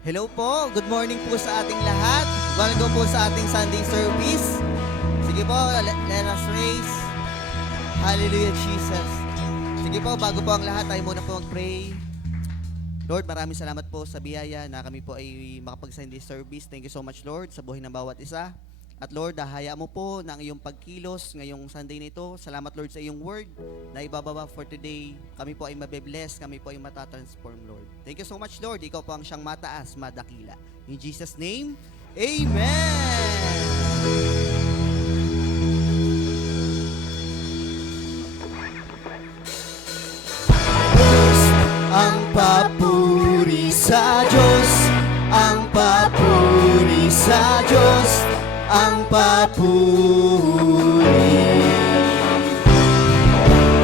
Hello po, good morning po sa ating lahat. Welcome po sa ating Sunday service. Sige po, let us raise. Hallelujah, Jesus. Sige po, bago po ang lahat, tayo muna po mag-pray. Lord, maraming salamat po sa biyaya na kami po ay makapag-Sunday service. Thank you so much, Lord, sa buhay ng bawat isa. At Lord, dahaya mo po ng iyong pagkilos ngayong Sunday nito. Salamat, Lord, sa iyong word na ibababa for today. Kami po ay mabe-bless, kami po ay matatransform, Lord. Thank you so much, Lord. Ikaw po ang siyang mataas, madakila. In Jesus' name, Amen! Ang papuri sa Diyos, ang papuri sa Diyos, ang papuri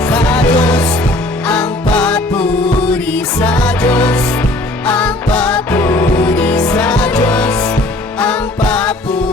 sa Diyos, ang papuri sa Diyos, ang papuri sa Diyos, ang papuri.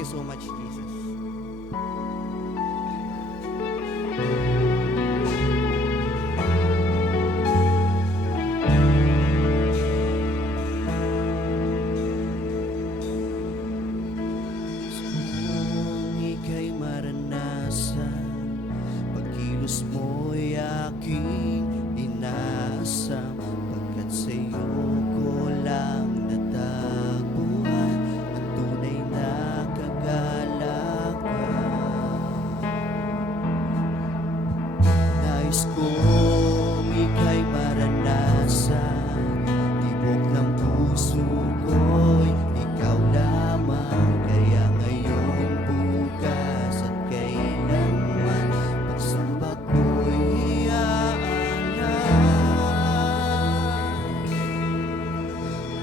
you so much, Jesus. Kung ika'y maranasan, pagkilos mo'y aking inaasam, pagkat sa'yo ko lang natagpuan ang tunay na kagalakan. Nais kong ika'y maranasan, tibok ng puso ko'y ikaw lamang. Kaya ngayon, bukas at kailanman, pagsamba ko'y iaalay.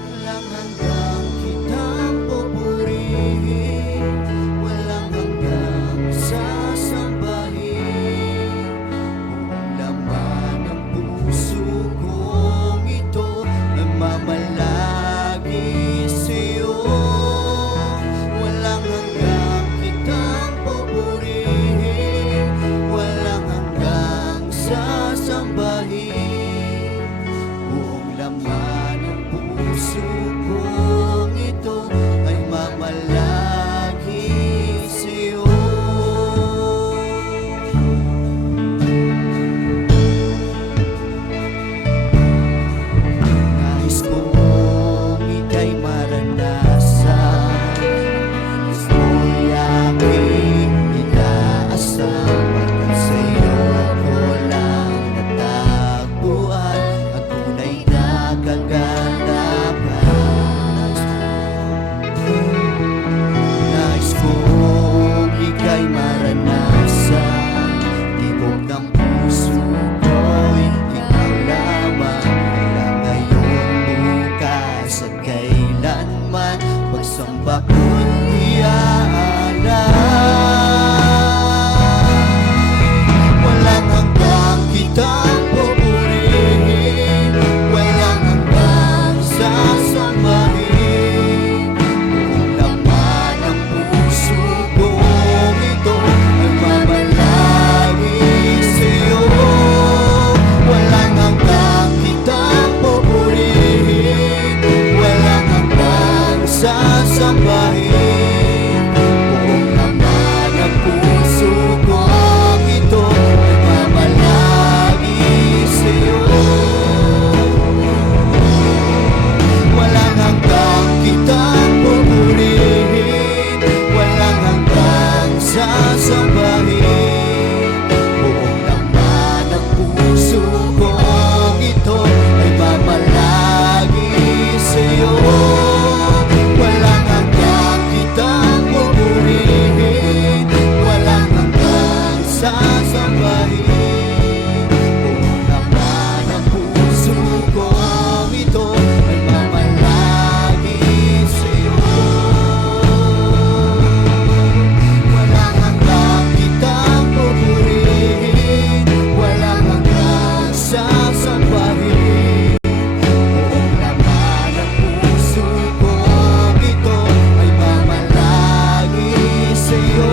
Walang hanggang kitang pupurihin, walang hanggang sasambahin. Buong laman ng puso kong ito nagmamalagi sa'yo. Walang hanggang kitang pupurihin, walang hanggang sasambahin. Buong laman ng puso kong ito ay mamalagi sa'yo. Nais kong ika'y maranasan, nais mo'y aking inaasam, pagkat sa'yo ko lang natagpuan ang tunay na kagalakan. Nais kong ika'y maranasan, tibok ng puso ko'y ikaw lamang. Kaya ngayon, bukas at kailanman, pagsamba ko'y iaalay. Walang hanggang kitang pupurihin, walang hanggang sasambahin. Buong laman ng puso kong ito ay mamalagi sa'yo. Walang hanggang kitang pupurihin, walang hanggang sasambahin. Buong laman ng puso kong ito ay mamalagi sa'yo. Walang hanggang kitang pupurihin, walang hanggang sasambahin. Buong laman ng puso kong ito ay mamalagi sa'yo. Walang hanggang kitang pupurihin, walang hanggang sasambahin. Buong laman ng puso kong ito ay mamalagi sa'yo. Walang hanggang kitang pupurihin, walang hanggang sasambahin. Buong laman ng puso kong ito ay mamalagi sa'yo.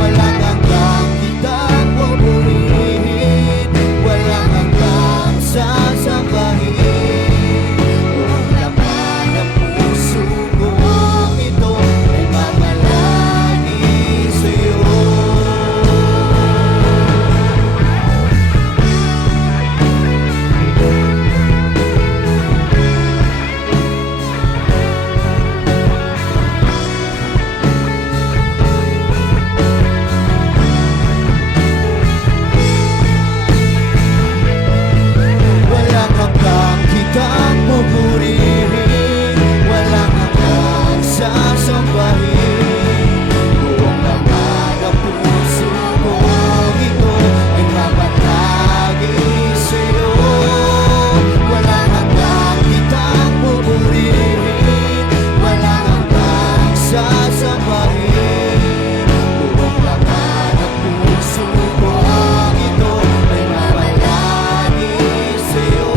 Walang hanggang kitang pupurihin, walang hanggang sasambahin. Buong laman ng puso kong ito ay mamalagi sa'yo. Walang hanggang kitang pupurihin, walang hanggang sasambahin. Buong laman ng puso kong ito ay mamalagi sa'yo. Walang hanggang kitang pupurihin, walang hanggang sasambahin. Buong laman ng puso kong ito ay mamalagi sa'yo.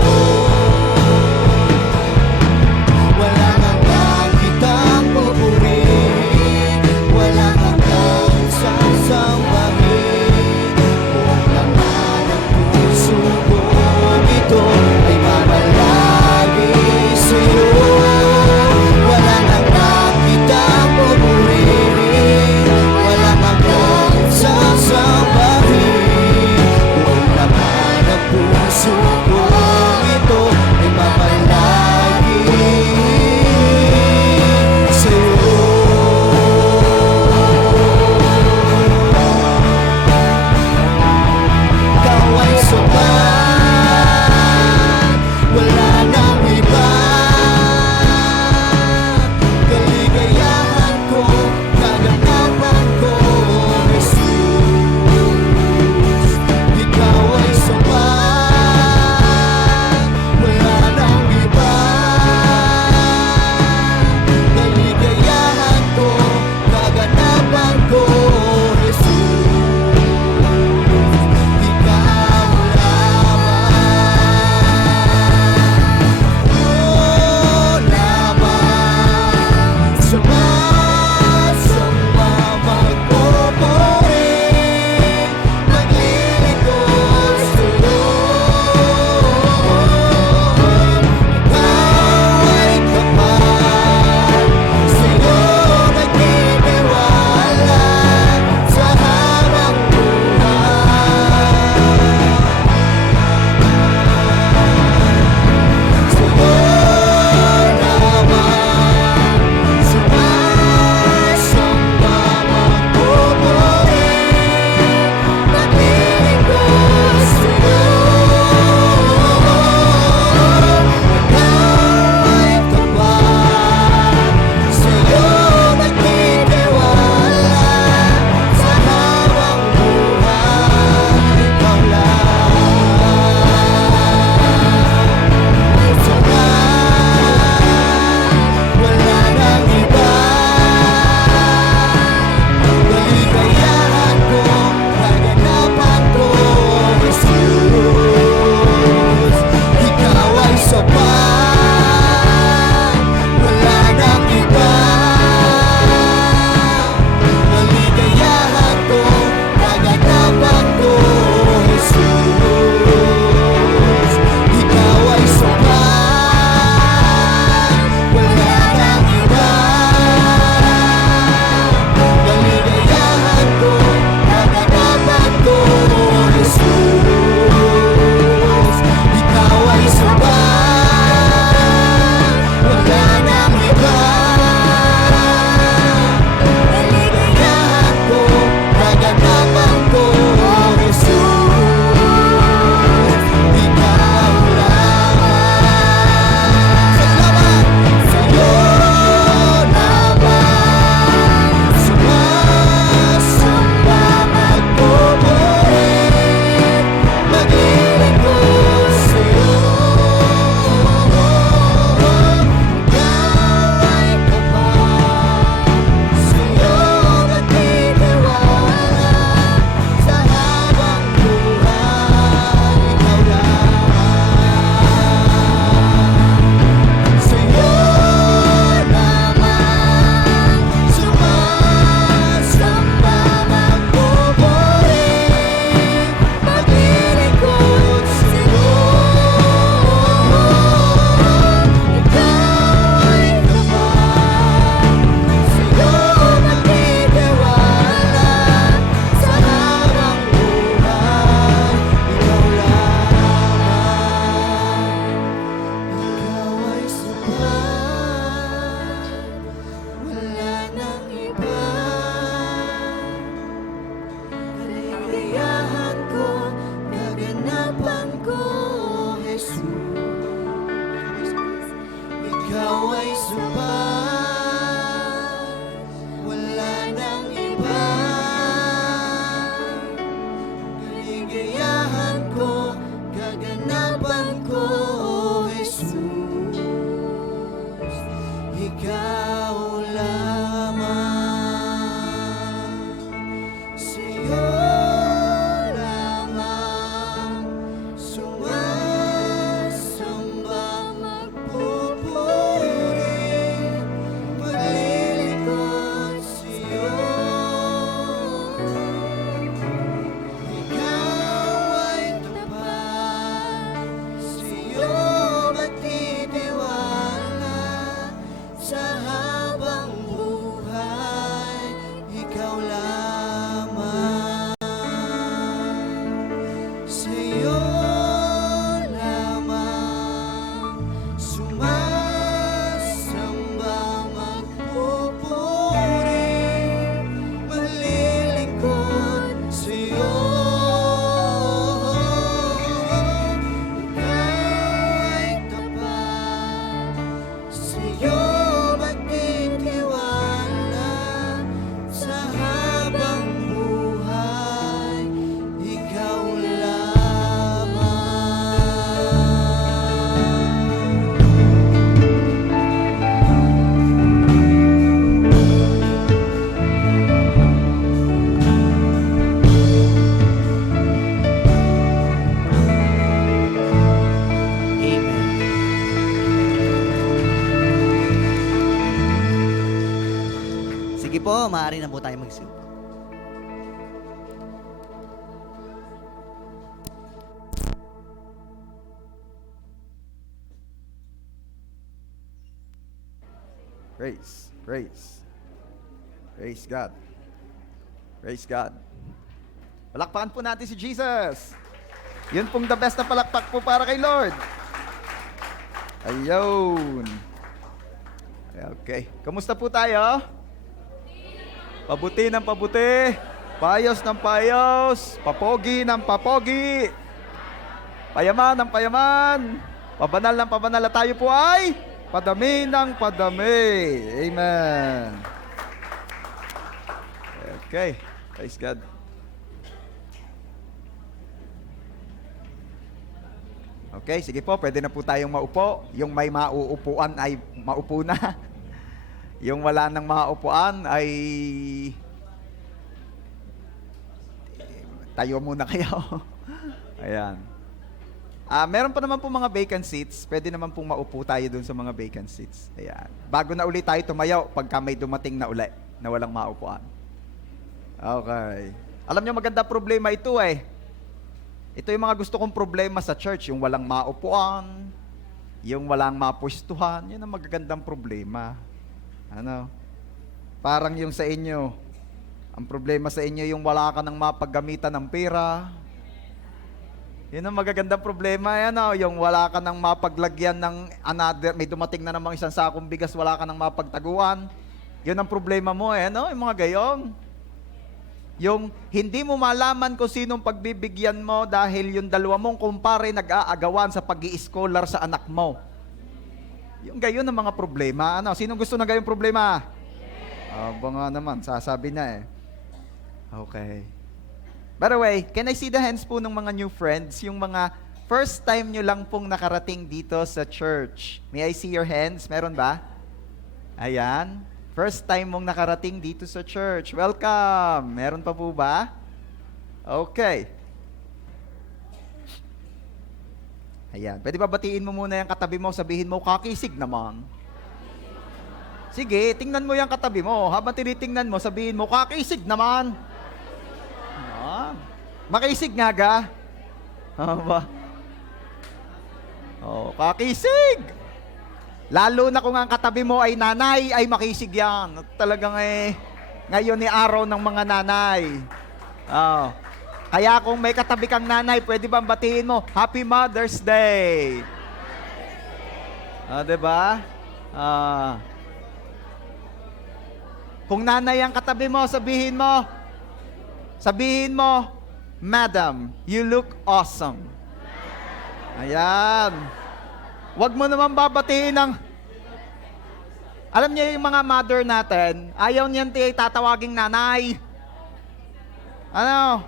Walang hanggang kitang pupurihin, iba. Kaligayahan ko, kaganapan ko, O Jesus, Ikaw lamang. Sa'yo lamang sumasamba, magpupuri, maglilingkod sa'yo. Ikaw ay tapat, sa'yo magtitiwala sa habang buhay. Ikaw lamang. Sa'yo lamang sumasamba, magpupuri, maglilingkod sa'yo. Ikaw ay tapat, sa'yo magtitiwala sa habang buhay. Ikaw lamang. Amen. Sige po, maaari na po tayo mag-sing. Praise, praise. Praise God. Praise God. Palakpakan po natin si Jesus. Yun pong the best na palakpak po para kay Lord. Ayun. Okay. Kamusta po tayo? Pabuti ng pabuti. Payos ng payos. Papogi ng papogi. Payaman ng payaman. Pabanal ng pabanal. At tayo po ay padami ng padami. Amen. Okay. Praise God. Okay, sige po. Pwede na po tayong maupo. Yung may mauupuan ay maupo na. Yung wala nang maupuan ay tayo muna kayo. Ayan. Meron pa naman po mga vacant seats. Pwede naman pong maupo tayo dun sa mga vacant seats. Ayan. Bago na uli tayo tumayo pagka may dumating na uli na walang maupuan. Okay. Alam nyo, maganda problema ito eh. Ito yung mga gusto kong problema sa church. Yung walang maupuan, yung walang mapwestuhan. Yun ang magagandang problema. Ano? Parang yung sa inyo. Ang problema sa inyo yung wala ka nang mapaggamitan ng pera. Yun ang magagandang problema, ano, yung wala ka nang mapaglagyan ng another, may dumating na namang isang sakong bigas, wala ka nang mapagtaguan. Yun ang problema mo, ano, yung mga gayong. Yung hindi mo malaman kung sinong pagbibigyan mo dahil yung dalawa mong kumpare nag-aagawan sa pag-i-scholar sa anak mo. Yung gayon ang mga problema. Ano, sinong gusto ng gayong problema? Aba nga naman, sasabi na eh. Okay. By the way, can I see the hands po ng mga new friends? Yung mga first time nyo lang pong nakarating dito sa church. May I see your hands? Meron ba? Ayan. First time mong nakarating dito sa church. Welcome! Meron pa po ba? Okay. Ayan. Pwede ba batiin mo muna yung katabi mo, sabihin mo, kakisig naman. Sige, tingnan mo yung katabi mo. Habang tinitingnan mo, sabihin mo, kakisig naman. Makisig nga ga? Ba? Oh, kakisig! Lalo na kung ang katabi mo ay nanay, ay makisig yan. At talagang ngayon ni araw ng mga nanay. Oh. Kaya kung may katabi kang nanay, pwede bang batiin mo, Happy Mother's Day! Diba? Kung nanay ang katabi mo, sabihin mo, Madam, you look awesome. Ayan. Huwag mo naman babatiin ng Alam niyo yung mga mother natin, ayaw niyan tatawaging nanay. Ano?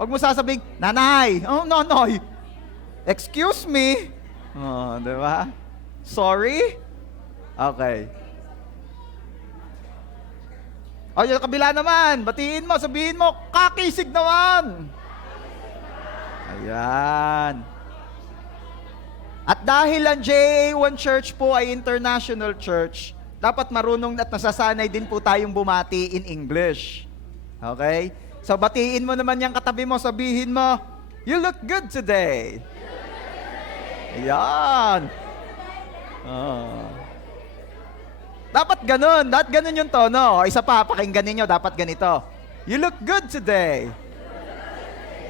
Huwag mo sasabing, nanay. Oh, nanay. Excuse me. Oh, di ba? Sorry? Okay. O, yung kabila naman, batiin mo, sabihin mo, kakisig naman. Ayan. At dahil ang JA1 Church po ay international church, dapat marunong at nasasanay din po tayong bumati in English. Okay? So, batiin mo naman yung katabi mo, sabihin mo, you look good today. Ayan. Oh. Dapat ganun yung tono. O, isa pa, pakinggan ninyo, dapat ganito. You look good today.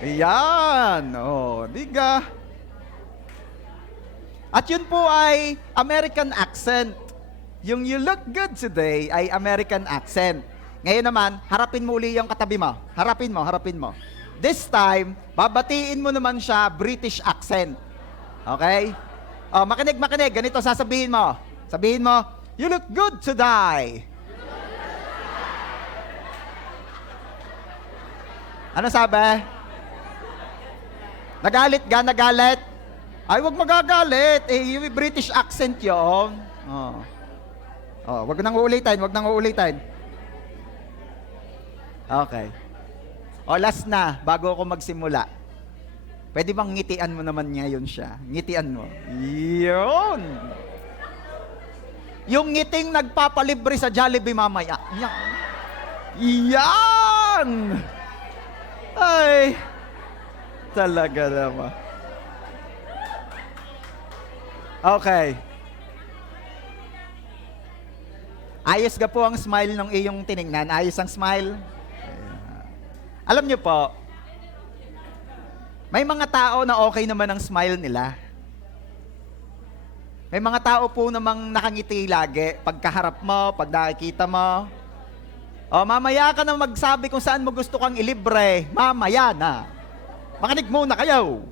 Ayan. Oh, diga. At yun po ay American accent. Yung you look good today ay American accent. Ngayon naman, harapin mo uli yung katabi mo. Harapin mo. This time, babatiin mo naman siya British accent. Okay? Oh, makinig. Ganito sasabihin mo. Sabihin mo, you look good today. Ano sabi? Nagalit? Ay, wag magagalit. Yung British accent yun. Wag nang uulitin. Okay. Last na, bago ako magsimula. Pwede bang ngitian mo naman ngayon siya? Ngitian mo. Yun. Yung ngiting nagpapalibre sa Jollibee mamaya. Yan! Ay, talaga naman. Okay. Ayos ka po ang smile ng iyong tiningnan. Ayos ang smile. Alam niyo po, may mga tao na okay naman ang smile nila. May mga tao po namang nakangiti lagi pagkaharap mo, pag nakikita mo. Mamaya ka na magsabi kung saan mo gusto kang ilibre. Mamaya na. Makinig muna kayo.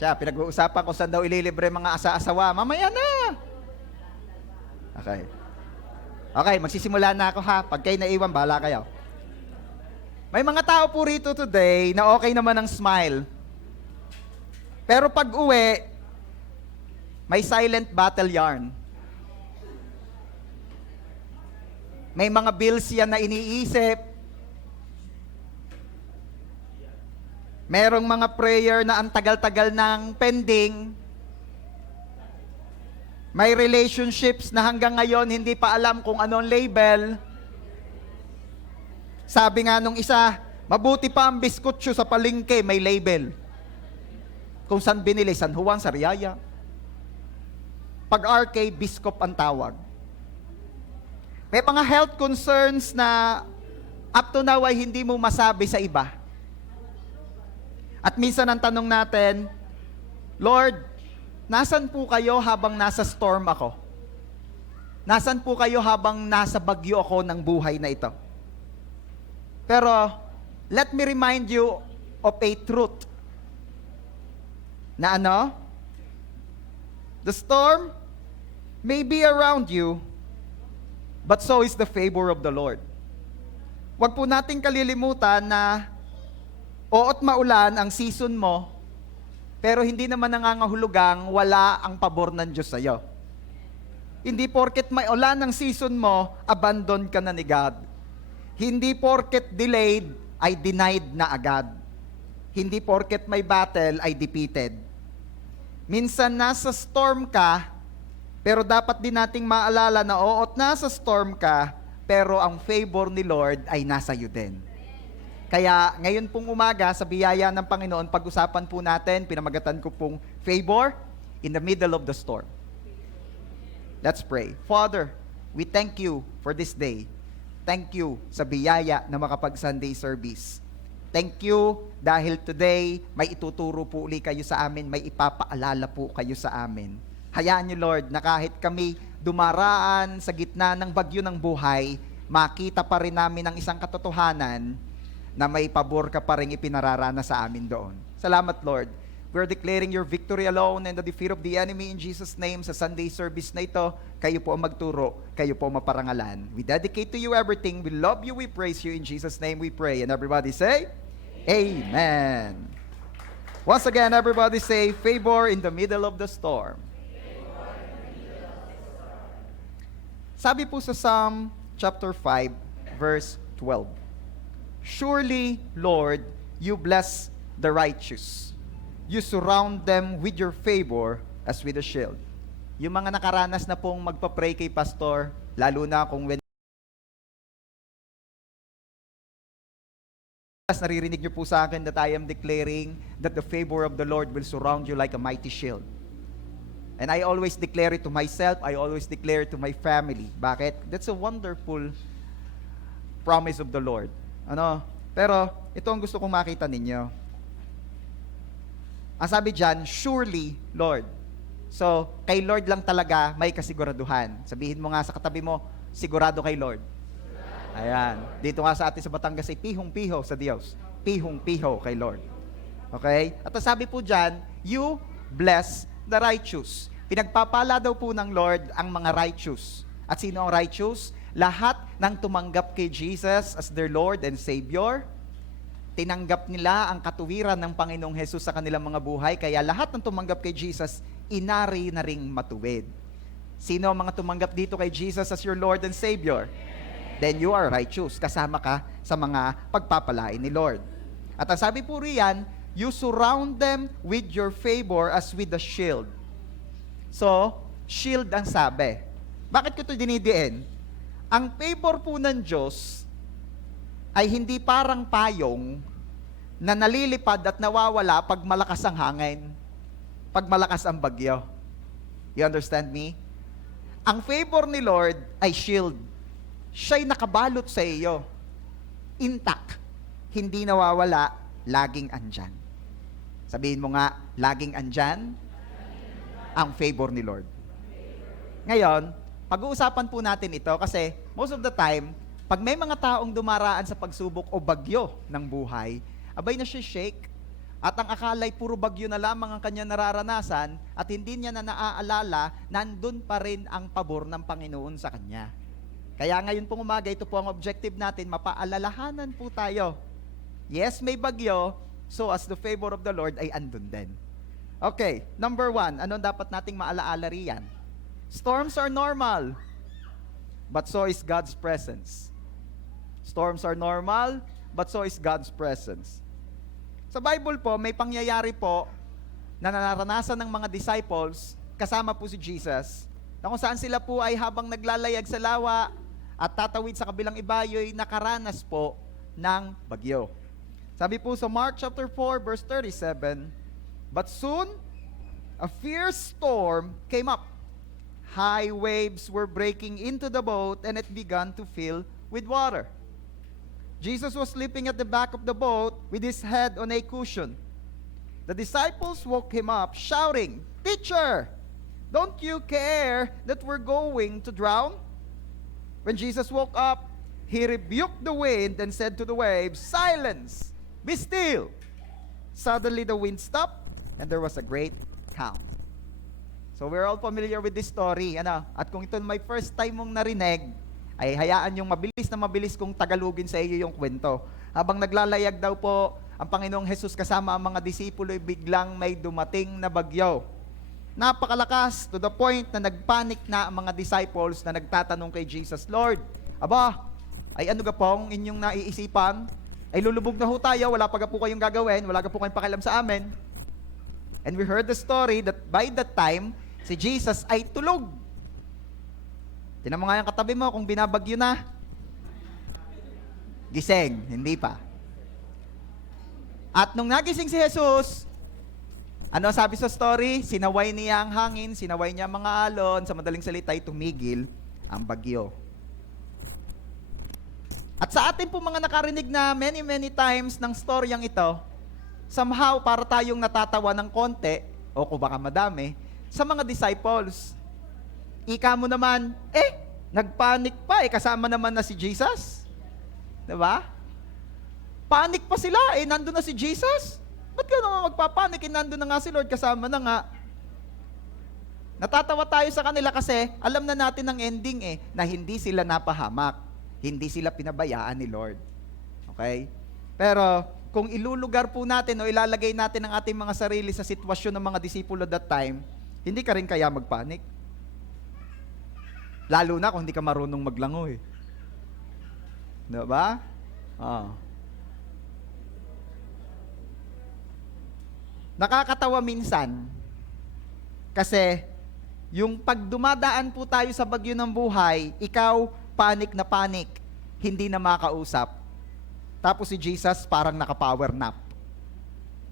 Siya, pinag-uusapan kung saan daw ililibre mga asa-asawa. Mamaya na. Okay, magsisimula na ako ha. Pag kayo naiwan, bahala kayo. May mga tao po rito today na okay naman ang smile. Pero pag uwi, may silent battle yarn. May mga bills yan na iniisip. Merong mga prayer na ang tagal-tagal ng pending. May relationships na hanggang ngayon hindi pa alam kung ano ang label. Sabi nga nung isa, mabuti pa ang biskutso sa palengke, may label. Kung saan binili, San Juan, Sariaya. Pag RK, biskop ang tawag. May mga health concerns na up to now ay hindi mo masabi sa iba. At minsan ang tanong natin, Lord, nasan po kayo habang nasa storm ako? Nasan po kayo habang nasa bagyo ako ng buhay na ito? Pero, let me remind you of a truth. Na ano? The storm may be around you, but so is the favor of the Lord. Huwag po nating kalilimutan na oo't maulan ang season mo, pero hindi naman nangangahulugang wala ang pabor ng Diyos sa'yo. Hindi porket may ulan ang season mo, abandon ka na ni God. Hindi porket delayed, ay denied na agad. Hindi porket may battle, ay defeated. Minsan nasa storm ka, pero dapat din nating maalala na oo't nasa storm ka, pero ang favor ni Lord ay nasa iyo din. Kaya ngayon pong umaga, sa biyaya ng Panginoon, pag-usapan po natin, pinamagatan ko pong favor in the middle of the storm. Let's pray. Father, we thank you for this day. Thank you sa biyaya na makapag-Sunday service. Thank you dahil today may ituturo po uli kayo sa amin, may ipapaalala po kayo sa amin. Hayaan niyo, Lord, na kahit kami dumaraan sa gitna ng bagyo ng buhay, makita pa rin namin ang isang katotohanan na may pabor ka pa rin ipinararana sa amin doon. Salamat, Lord. We're declaring your victory alone and the defeat of the enemy in Jesus' name sa Sunday service na ito. Kayo po ang magturo, kayo po ang maparangalan. We dedicate to you everything. We love you, we praise you. In Jesus' name we pray. And everybody say, Amen. Once again, everybody say, favor in the middle of the storm. Sabi po sa Psalm chapter 5, verse 12. Surely, Lord, you bless the righteous. You surround them with your favor as with a shield. Yung mga nakaranas na pong magpa-pray kay pastor, lalo na kung when naririnig niyo po sa akin that I am declaring that the favor of the Lord will surround you like a mighty shield. And I always declare it to myself, I always declare it to my family. Bakit? That's a wonderful promise of the Lord. Pero ito ang gusto kong makita ninyo. Ang sabi dyan, surely, Lord. So, kay Lord lang talaga may kasiguraduhan. Sabihin mo nga sa katabi mo, sigurado kay Lord. Ayan. Dito nga sa atin sa Batangas ay pihong-piho sa Diyos. Pihong-piho kay Lord. Okay? At ang sabi po dyan, you bless the righteous. Pinagpapala daw po ng Lord ang mga righteous. At sino ang righteous? Lahat ng tumanggap kay Jesus as their Lord and Savior. Tinanggap nila ang katuwiran ng Panginoong Jesus sa kanilang mga buhay, kaya lahat ng tumanggap kay Jesus, inari na ring matuwid. Sino ang mga tumanggap dito kay Jesus as your Lord and Savior? Then you are righteous. Kasama ka sa mga pagpapalain ni Lord. At ang sabi po riyan, you surround them with your favor as with a shield. So, shield ang sabi. Bakit ko ito dinidiin? Ang favor po ng Diyos ay hindi parang payong na nalilipad at nawawala pag malakas ang hangin, pag malakas ang bagyo. You understand me? Ang favor ni Lord ay shield. Siya'y nakabalot sa iyo. Intact. Hindi nawawala, laging andyan. Sabihin mo nga, laging andyan ang favor ni Lord. Ngayon, pag-uusapan po natin ito kasi most of the time, pag may mga taong dumaraan sa pagsubok o bagyo ng buhay, abay na siya shake at ang akala'y puro bagyo na lamang ang kanya nararanasan at hindi niya na naaalala, nandun pa rin ang pabor ng Panginoon sa kanya. Kaya ngayon pong umaga, ito po ang objective natin, mapaalalahanan po tayo. Yes, may bagyo, so as the favor of the Lord ay andun din. Okay, number 1, ano dapat nating maalaala riyan? Storms are normal, but so is God's presence. Storms are normal, but so is God's presence. Sa Bible po, may pangyayari po na naranasan ng mga disciples, kasama po si Jesus, na kung saan sila po ay habang naglalayag sa lawa at tatawid sa kabilang ibayoy, nakaranas po ng bagyo. Sabi po sa Mark chapter 4, verse 37, but soon, a fierce storm came up. High waves were breaking into the boat and it began to fill with water. Jesus was sleeping at the back of the boat with his head on a cushion. The disciples woke him up, shouting, "Teacher, don't you care that we're going to drown?" When Jesus woke up, he rebuked the wind and said to the waves, "Silence, be still." Suddenly the wind stopped and there was a great calm. So we're all familiar with this story. At kung ito may first time mong narinig, ay hayaan yung mabilis kong tagalugin sa iyo yung kwento. Habang naglalayag daw po ang Panginoong Jesus kasama ang mga disipulo, biglang may dumating na bagyo. Napakalakas to the point na nagpanic na ang mga disciples na nagtatanong kay Jesus, "Lord, ay ano ga pong inyong naiisipan? Ay lulubog na ho tayo, wala pa ga po kayong gagawin, wala ga po kayong pakialam sa amin." And we heard the story that by that time, si Jesus ay tulog. Tinan mo nga yung katabi mo kung binabagyo na. Gising, hindi pa. At nung nagising si Jesus, ano sabi sa story? Sinaway niya ang hangin, sinaway niya ang mga alon, sa madaling salita ay tumigil ang bagyo. At sa atin po mga nakarinig na many times ng storyang ito, somehow para tayong natatawa ng konti, o kung baka madami, sa mga disciples. Ika mo naman, Nagpanik pa kasama naman na si Jesus. 'Di ba? Panik pa sila nandun na si Jesus. Ba't ka naman magpapanik? Nandun na nga si Lord, kasama na nga. Natatawa tayo sa kanila kasi alam na natin ang ending na hindi sila napahamak. Hindi sila pinabayaan ni Lord. Okay? Pero kung ilulugar po natin o ilalagay natin ang ating mga sarili sa sitwasyon ng mga disipulo that time, hindi ka rin kaya magpanik. Lalo na kung hindi ka marunong maglangoy. Diba? Nakakatawa minsan kasi yung pag dumadaan po tayo sa bagyo ng buhay, ikaw panik na panik, hindi na makausap. Tapos si Jesus parang naka-power nap.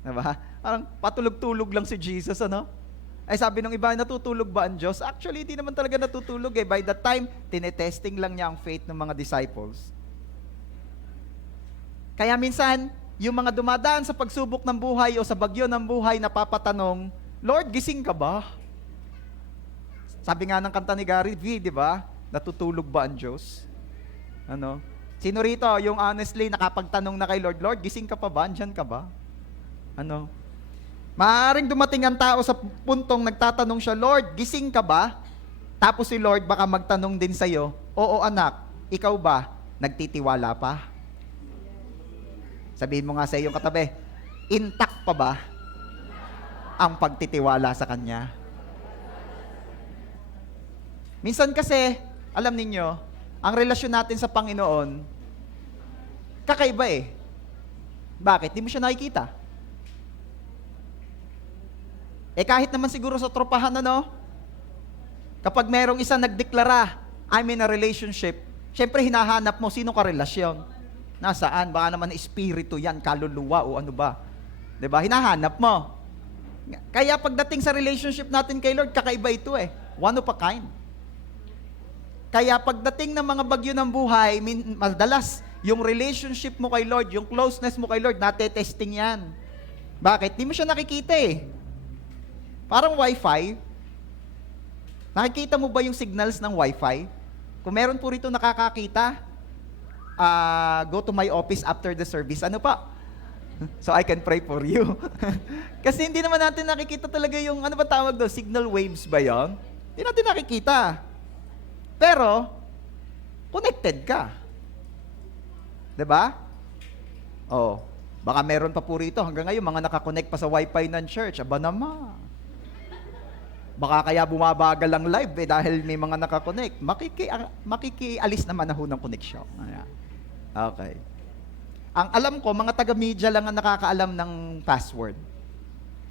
Diba? Parang patulog-tulog lang si Jesus, ano? Ay sabi ng iba, natutulog ba ang Diyos? Actually, hindi naman talaga natutulog By that time, tinetesting lang niya ang faith ng mga disciples. Kaya minsan, yung mga dumadaan sa pagsubok ng buhay o sa bagyo ng buhay napapatanong, Lord, gising ka ba? Sabi nga ng kanta ni Gary V, di ba? Natutulog ba ang Diyos? Ano? Sino rito, yung honestly nakapagtanong na kay Lord, Lord, gising ka pa ba? Andyan ka ba? Ano? Maaaring dumating ang tao sa puntong nagtatanong siya, Lord, gising ka ba? Tapos si Lord baka magtanong din sa'yo, oo anak, ikaw ba, nagtitiwala pa? Sabihin mo nga sa iyong katabi, intact pa ba ang pagtitiwala sa Kanya? Minsan kasi, alam ninyo, ang relasyon natin sa Panginoon, kakaiba Bakit? Di mo siya nakikita. Kahit naman siguro sa tropahan, kapag merong isa nagdeklara, I'm in a relationship, syempre hinahanap mo, sino ka relasyon? Nasaan? Baka naman espiritu yan, kaluluwa o ano ba? 'Di ba? Hinahanap mo. Kaya pagdating sa relationship natin kay Lord, kakaiba ito One of a kind. Kaya pagdating ng mga bagyo ng buhay, madalas yung relationship mo kay Lord, yung closeness mo kay Lord, natetesting yan. Bakit? Di mo siya nakikita Parang wifi. Nakikita mo ba yung signals ng wifi? Kung meron po rito nakakakita, go to my office after the service. Ano pa? So I can pray for you. Kasi hindi naman natin nakikita talaga yung, ano ba tawag doon? Signal waves ba yun? Hindi natin nakikita. Pero, connected ka. 'Di ba? Baka meron pa po rito hanggang ngayon mga nakakonect pa sa wifi ng church. Aba naman. Baka kaya bumabagal ang live dahil may mga nakakonect. Makikialis naman na ho ng connection. Okay. Ang alam ko, mga taga-media lang ang nakakaalam ng password.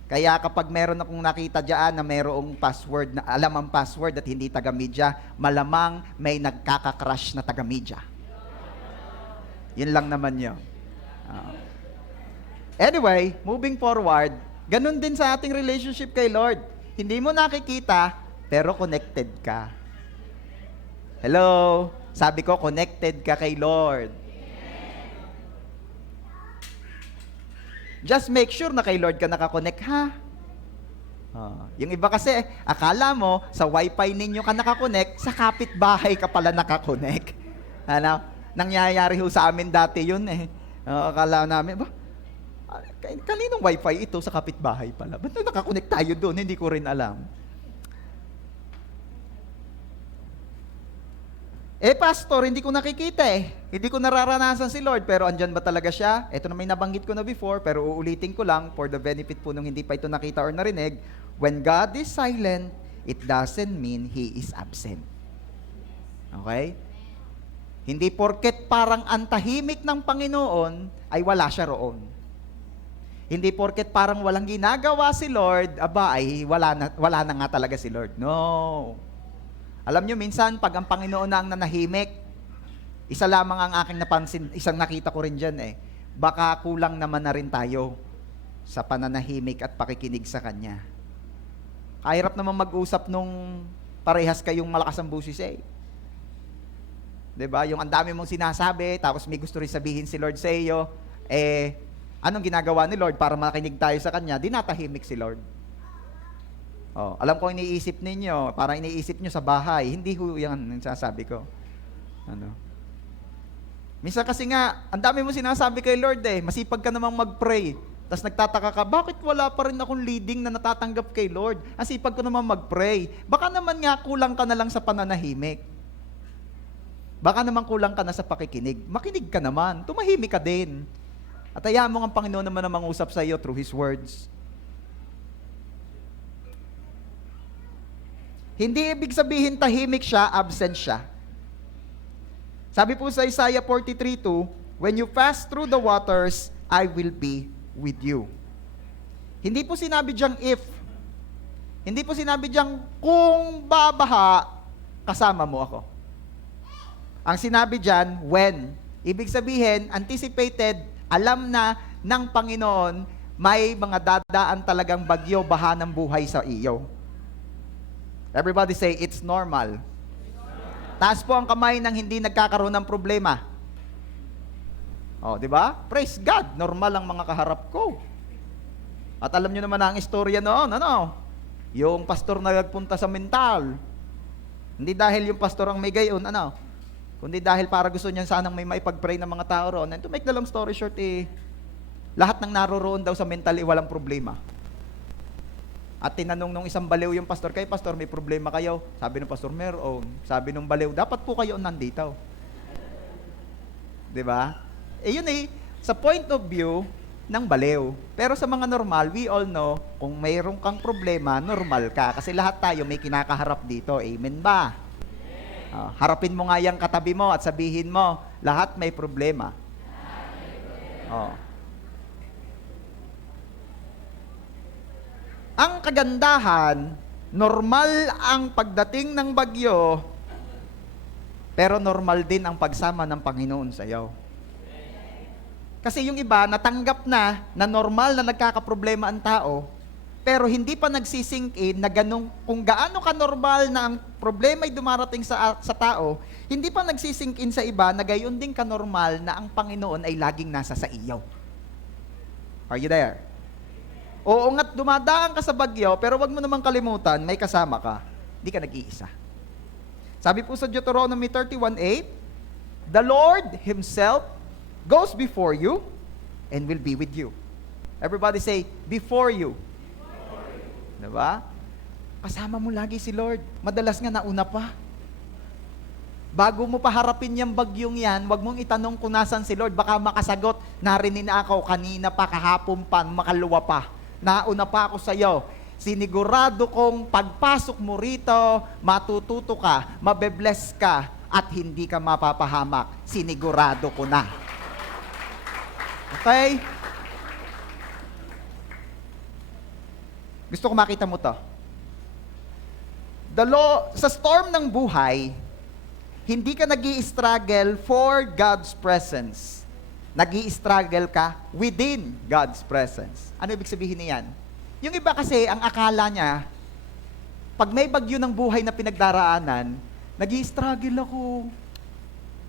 Kaya kapag meron akong nakita diyan na merong password, na alam ang password at hindi taga-media, malamang may nagkaka-crush na taga-media. Yun lang naman yun. Anyway, moving forward, ganun din sa ating relationship kay Lord. Hindi mo nakikita, pero connected ka. Hello? Sabi ko, connected ka kay Lord. Just make sure na kay Lord ka nakakonect, ha? Yung iba kasi, akala mo, sa wifi ninyo ka nakakonect, sa kapitbahay ka pala nakakonect. Ano? Nangyayari ho sa amin dati yun akala namin, kaninong wifi ito sa kapitbahay pala? Ba't nakakonect tayo doon? Hindi ko rin alam. Pastor, hindi ko nakikita Hindi ko nararanasan si Lord, pero andyan ba talaga siya? Ito na may nabanggit ko na before, pero uulitin ko lang for the benefit po nung hindi pa ito nakita or narinig. When God is silent, it doesn't mean He is absent. Okay? Hindi porket parang antahimik ng Panginoon, ay wala siya roon. Hindi porket parang walang ginagawa si Lord, ay wala na nga talaga si Lord. No. Alam nyo, minsan, pag ang Panginoon na ang nanahimik, isa lamang ang aking napansin, isang nakita ko rin dyan baka kulang naman na rin tayo sa pananahimik at pakikinig sa Kanya. Kahirap naman mag-usap nung parehas kayong malakas ang busis Diba? Yung ang dami mong sinasabi, tapos may gusto rin sabihin si Lord sa iyo, anong ginagawa ni Lord para makinig tayo sa Kanya? Dinatahimik si Lord. Oh, alam ko iniisip ninyo, parang iniisip nyo sa bahay. Hindi ho yan ang sasabi ko. Ano? Minsan kasi nga, ang dami mo sinasabi kay Lord eh. Masipag ka namang mag-pray. Tapos nagtataka ka, bakit wala pa rin akong leading na natatanggap kay Lord? Ang sipag ko naman mag-pray. Baka naman nga kulang ka na lang sa pananahimik. Baka naman kulang ka na sa pakikinig. Makinig ka naman. Tumahimik ka din. At hayaan mo ang Panginoon naman na mangusap sa iyo through His words. Hindi ibig sabihin tahimik siya, absent siya. Sabi po sa Isaiah 43:2, when you pass through the waters, I will be with you. Hindi po sinabi diyang if. Hindi po sinabi diyang kung babaha, kasama mo ako. Ang sinabi diyan, when. Ibig sabihin, anticipated, alam na ng Panginoon, may mga dadaan talagang bagyo, baha ng buhay sa iyo. Everybody say, it's normal. Taas po ang kamay ng hindi nagkakaroon ng problema. Oh, di ba? Praise God, normal ang mga kaharap ko. At alam niyo naman ang istorya noon, ano? Yung pastor na nagpunta sa mental. Hindi dahil yung pastor ang may gayon, ano? Kundi dahil para gusto niya sanang may maipag-pray ng mga tao roon. And to make the long story short, lahat ng naroroon daw sa mental, walang problema. At tinanong nung isang baliw yung pastor, kayo pastor, may problema kayo? Sabi ng pastor, meron. Sabi nung baliw, dapat po kayo nandito. Diba? Yun sa point of view ng baliw. Pero sa mga normal, we all know, kung mayroon kang problema, normal ka. Kasi lahat tayo may kinakaharap dito. Amen ba? Harapin mo nga yung katabi mo at sabihin mo, lahat may problema. Ang kagandahan, normal ang pagdating ng bagyo, pero normal din ang pagsama ng Panginoon sa iyo. Kasi yung iba, natanggap na normal na nagkakaproblema ang tao, pero hindi pa nagsisink in na ganun, kung gaano ka-normal na ang problema ay dumarating sa tao, hindi pa nagsisink in sa iba na gayon din ka-normal na ang Panginoon ay laging nasa sa iyo. Are you there? Oo nga't dumadaan ka sa bagyo, pero wag mo namang kalimutan, may kasama ka. Hindi ka nag-iisa. Sabi po sa Deuteronomy 31:8, the Lord Himself goes before you and will be with you. Everybody say, before you. Diba? Kasama mo lagi si Lord. Madalas nga nauna pa. Bago mo paharapin yung bagyong yan, wag mong itanong kung nasan si Lord. Baka makasagot, narinig na ako kanina pa, kahapon pa, makaluwa pa. Nauna pa ako sa iyo. Sinigurado kong pagpasok mo rito, matututo ka, mabebless ka, at hindi ka mapapahamak. Sinigurado ko na. Okay? Gusto ko makita mo to. Sa storm ng buhay, hindi ka nag-i-struggle for God's presence. Nag-i-struggle ka within God's presence. Ano ibig sabihin niyan? Yung iba kasi, ang akala niya, pag may bagyo ng buhay na pinagdaraanan, nag-i-struggle ako.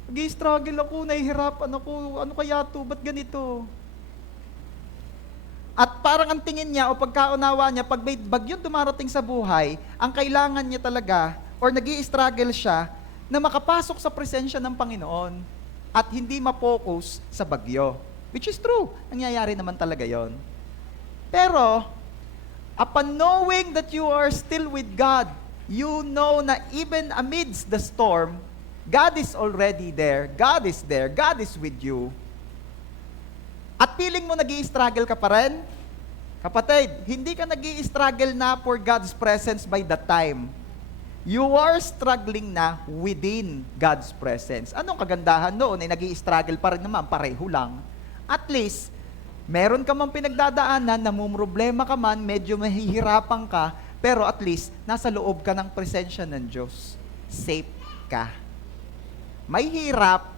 Nag-i-struggle ako, nahihirapan ako. Ano kaya to? Ba't ganito? At parang ang tingin niya o pagkaunawa niya, pag may bagyong dumarating sa buhay, ang kailangan niya talaga, or nag-i-struggle siya, na makapasok sa presensya ng Panginoon at hindi ma-focus sa bagyo. Which is true. Nangyayari naman talaga yon. Pero, upon knowing that you are still with God, you know na even amidst the storm, God is already there. God is there. God is with you. At feeling mo nag-i-struggle ka pa rin? Kapatid, hindi ka nag-i-struggle na for God's presence by that time. You are struggling na within God's presence. Anong kagandahan noon? Nag-i-struggle pa rin naman, pareho lang. At least, meron ka man pinagdadaanan, namumroblema ka man, medyo mahihirapan ka, pero at least, nasa loob ka ng presensya ng Diyos. Safe ka. May hirap,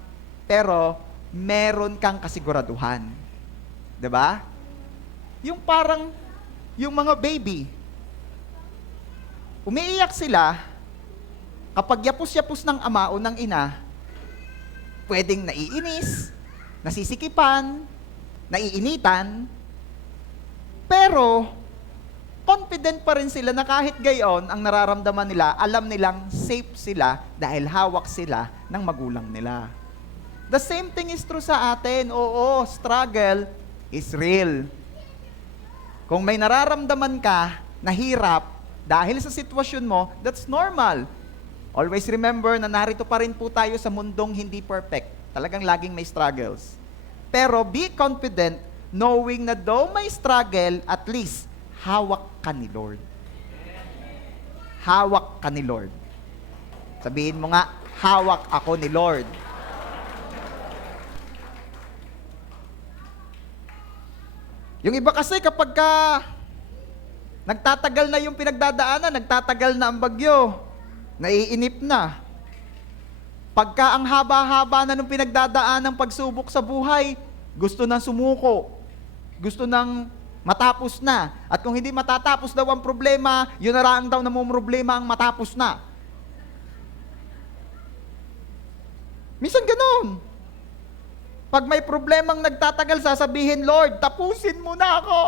pero meron kang kasiguraduhan. 'Di ba? Yung parang, yung mga baby, umiiyak sila, kapag yapos-yapos ng ama o ng ina, pwedeng naiinis, nasisikipan, naiinitan, pero confident pa rin sila na kahit gayon, ang nararamdaman nila, alam nilang safe sila dahil hawak sila ng magulang nila. The same thing is true sa atin. Oo, struggle is real. Kung may nararamdaman ka na hirap dahil sa sitwasyon mo, that's normal. Always remember na narito pa rin po tayo sa mundong hindi perfect. Talagang laging may struggles. Pero be confident knowing na though may struggle, at least hawak ka ni Lord. Hawak ka ni Lord. Sabihin mo nga, hawak ako ni Lord. Yung iba kasi kapag nagtatagal na yung pinagdadaanan, nagtatagal na ang bagyo, naiinip na. Pagka ang haba-haba na nung pinagdadaan ng pagsubok sa buhay, gusto nang sumuko. Gusto nang matapos na. At kung hindi matatapos daw ang problema, yun na lang daw namumroblema ang matapos na. Minsan ganun. Pag may problemang nagtatagal, sasabihin, Lord, tapusin mo na ako.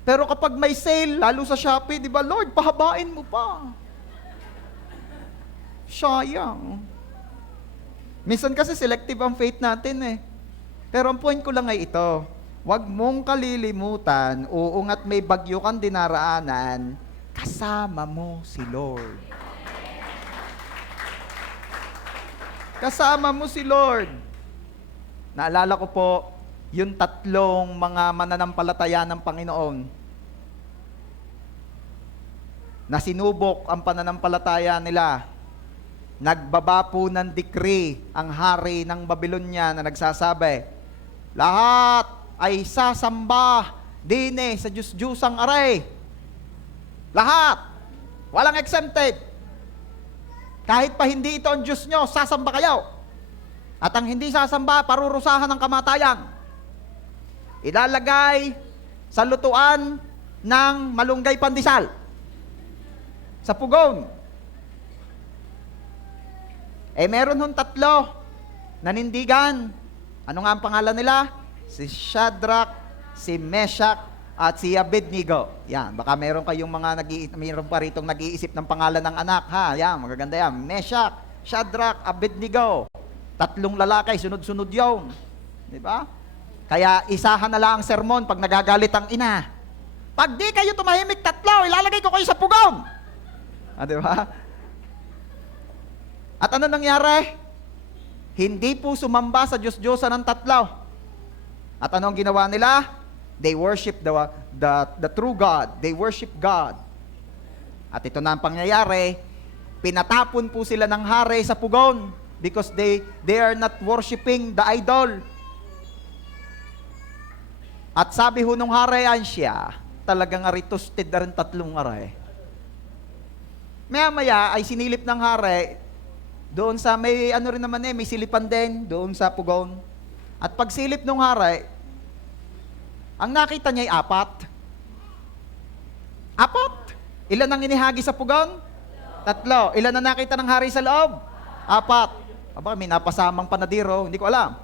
Pero kapag may sale, lalo sa Shopee, di ba, Lord, pahabain mo pa. Sayang. Minsan kasi selective ang faith natin eh. Pero ang point ko lang ay ito, huwag mong kalilimutan, uungat may bagyo kang dinaraanan, kasama mo si Lord. Kasama mo si Lord. Naalala ko po, yung tatlong mga mananampalataya ng Panginoon na sinubok ang pananampalataya nila. Nagbaba po ng decree ang hari ng Babylonia na nagsasabi, lahat ay sasamba dine sa Diyos-Diyosang aray. Lahat. Walang exempted. Kahit pa hindi ito ang Diyos nyo, sasamba kayo. At ang hindi sasamba, parurusahan ng kamatayan. Ilalagay sa lutuan ng malunggay pandesal. Sa pugon. Meron hong tatlo nanindigan. Ano nga ang pangalan nila? Si Shadrach, si Meshach, at si Abednego. Yan, baka meron kayong mga meron pa ritong nag-iisip ng pangalan ng anak, ha? Yan, magaganda yan. Meshach, Shadrach, Abednego. Tatlong lalaki, sunod-sunod yun. Di ba? Kaya isahan na lang ang sermon pag nagagalit ang ina. Pag di kayo tumahimik tatlo, ilalagay ko kayo sa pugong. Di ba? At ano nangyari? Hindi po sumamba sa Diyos-Diyosa ng tatlo. At ano ang ginawa nila? They worship the true God. They worship God. At ito na ang pangyayari, pinatapon po sila ng hari sa pugon because they are not worshiping the idol. At sabi ho nung hari, siya, talagang aritusted na rin tatlong hari. Maya-maya ay sinilip ng hari, doon sa may ano rin naman may silipan din, doon sa pugon. At pagsilip ng hari, ang nakita niya ay apat. Apat? Ilan ang inihagi sa pugon? Tatlo. Ilan ang nakita ng hari sa loob? Apat. Aba, may napasamang panadiro, hindi ko alam.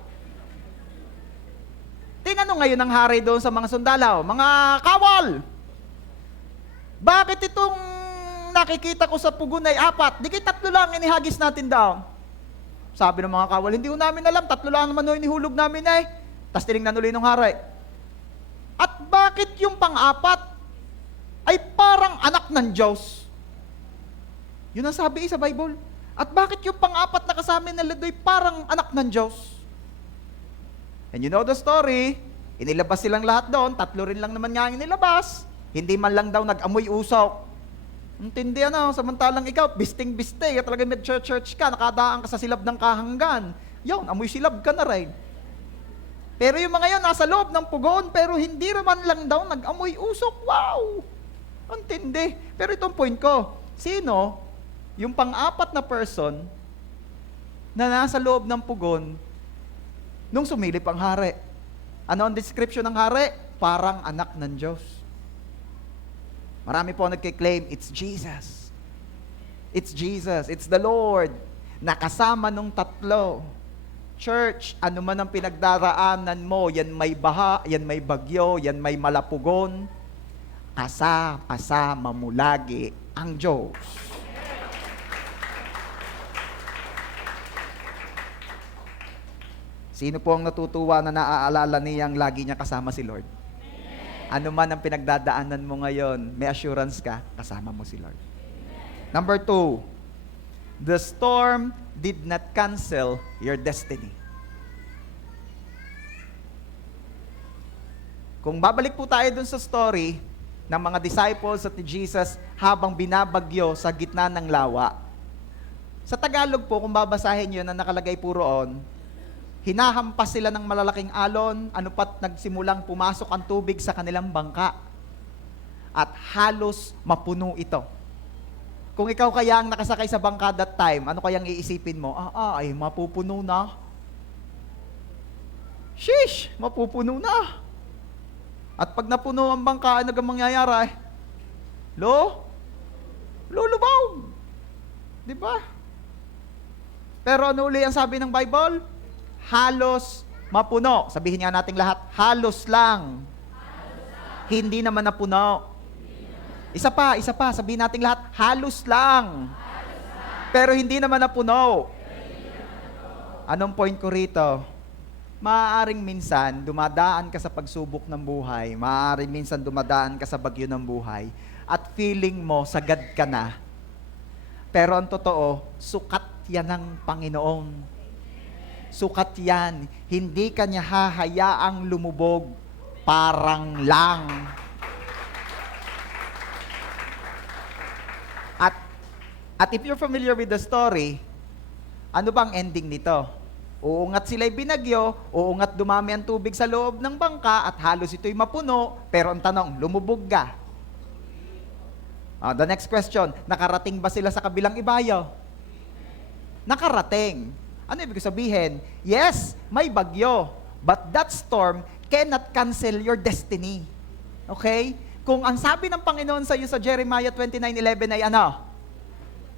Tinanong ngayon ng hari doon sa mga sundalaw, mga kawal, bakit itong nakikita ko sa pugon ay apat? Di kayo tatlo lang inihagis natin daw. Sabi ng mga kawal, hindi ko namin alam, tatlo lang naman yung inihulog namin eh. Tapos tinignan uli ng hari. At bakit yung pang-apat ay parang anak ng Diyos? Yun ang sabi sa Bible. At bakit yung pang-apat na kasama nila do'y parang anak ng Diyos? And you know the story, inilabas silang lahat doon, tatlo rin lang naman nga ang inilabas. Hindi man lang daw nag-amoy usok. Intindi samantalang ikaw, bisting-biste, talagang med-church ka, nakadaan ka sa silab ng kahanggan. Yun, amoy silab ka na rin. Pero yung mga yan, nasa loob ng pugon, pero hindi naman lang daw nag-amoy usok. Wow! Ang tindi. Pero itong point ko, sino yung pang-apat na person na nasa loob ng pugon nung sumilip ang hari? Ano ang description ng hari? Parang anak ng Diyos. Marami po nagkiklaim, it's Jesus. It's Jesus. It's the Lord. Nakasama nung tatlo. Church, ano man ang pinagdaraanan mo, yan may baha, yan may bagyo, yan may malapugon, kasama mo lagi ang Diyos. Sino po ang natutuwa na naaalala niyang lagi niya kasama si Lord? Ano man ang pinagdadaanan mo ngayon, may assurance ka, kasama mo si Lord. Number 2, the storm did not cancel your destiny. Kung babalik po tayo dun sa story ng mga disciples at ni Jesus habang binabagyo sa gitna ng lawa, sa Tagalog po, kung babasahin yun, na nakalagay po roon, hinahampas sila ng malalaking alon, ano pat nagsimulang pumasok ang tubig sa kanilang bangka. At halos mapuno ito. Kung ikaw kaya ang nakasakay sa bangka that time, ano kayang iisipin mo? Ay, mapupuno na. Sheesh, mapupuno na. At pag napuno ang bangka, ano ang mangyayari? Lulubaw. Di ba? Pero ano uli ang sabi ng Bible? Halos mapuno. Sabihin nga nating lahat, halos lang. Hindi naman napuno. Isa pa, sabihin nating lahat, halos lang. Pero hindi naman napuno. Anong point ko rito? Maaaring minsan, dumadaan ka sa pagsubok ng buhay, maaaring minsan dumadaan ka sa bagyo ng buhay, at feeling mo, sagad ka na. Pero ang totoo, sukat yan ng Panginoon. Sukat yan. Hindi ka niya hahayaang lumubog. Parang lang. At if you're familiar with the story, ano bang ending nito? Uungat sila'y binagyo, uungat dumami ang tubig sa loob ng bangka at halos ito'y mapuno, pero ang tanong, lumubog ka? The next question, nakarating ba sila sa kabilang ibayo? Nakarating. Ano ibig sabihin? Yes, may bagyo, but that storm cannot cancel your destiny. Okay? Kung ang sabi ng Panginoon sa iyo sa Jeremiah 29:11 ay ano?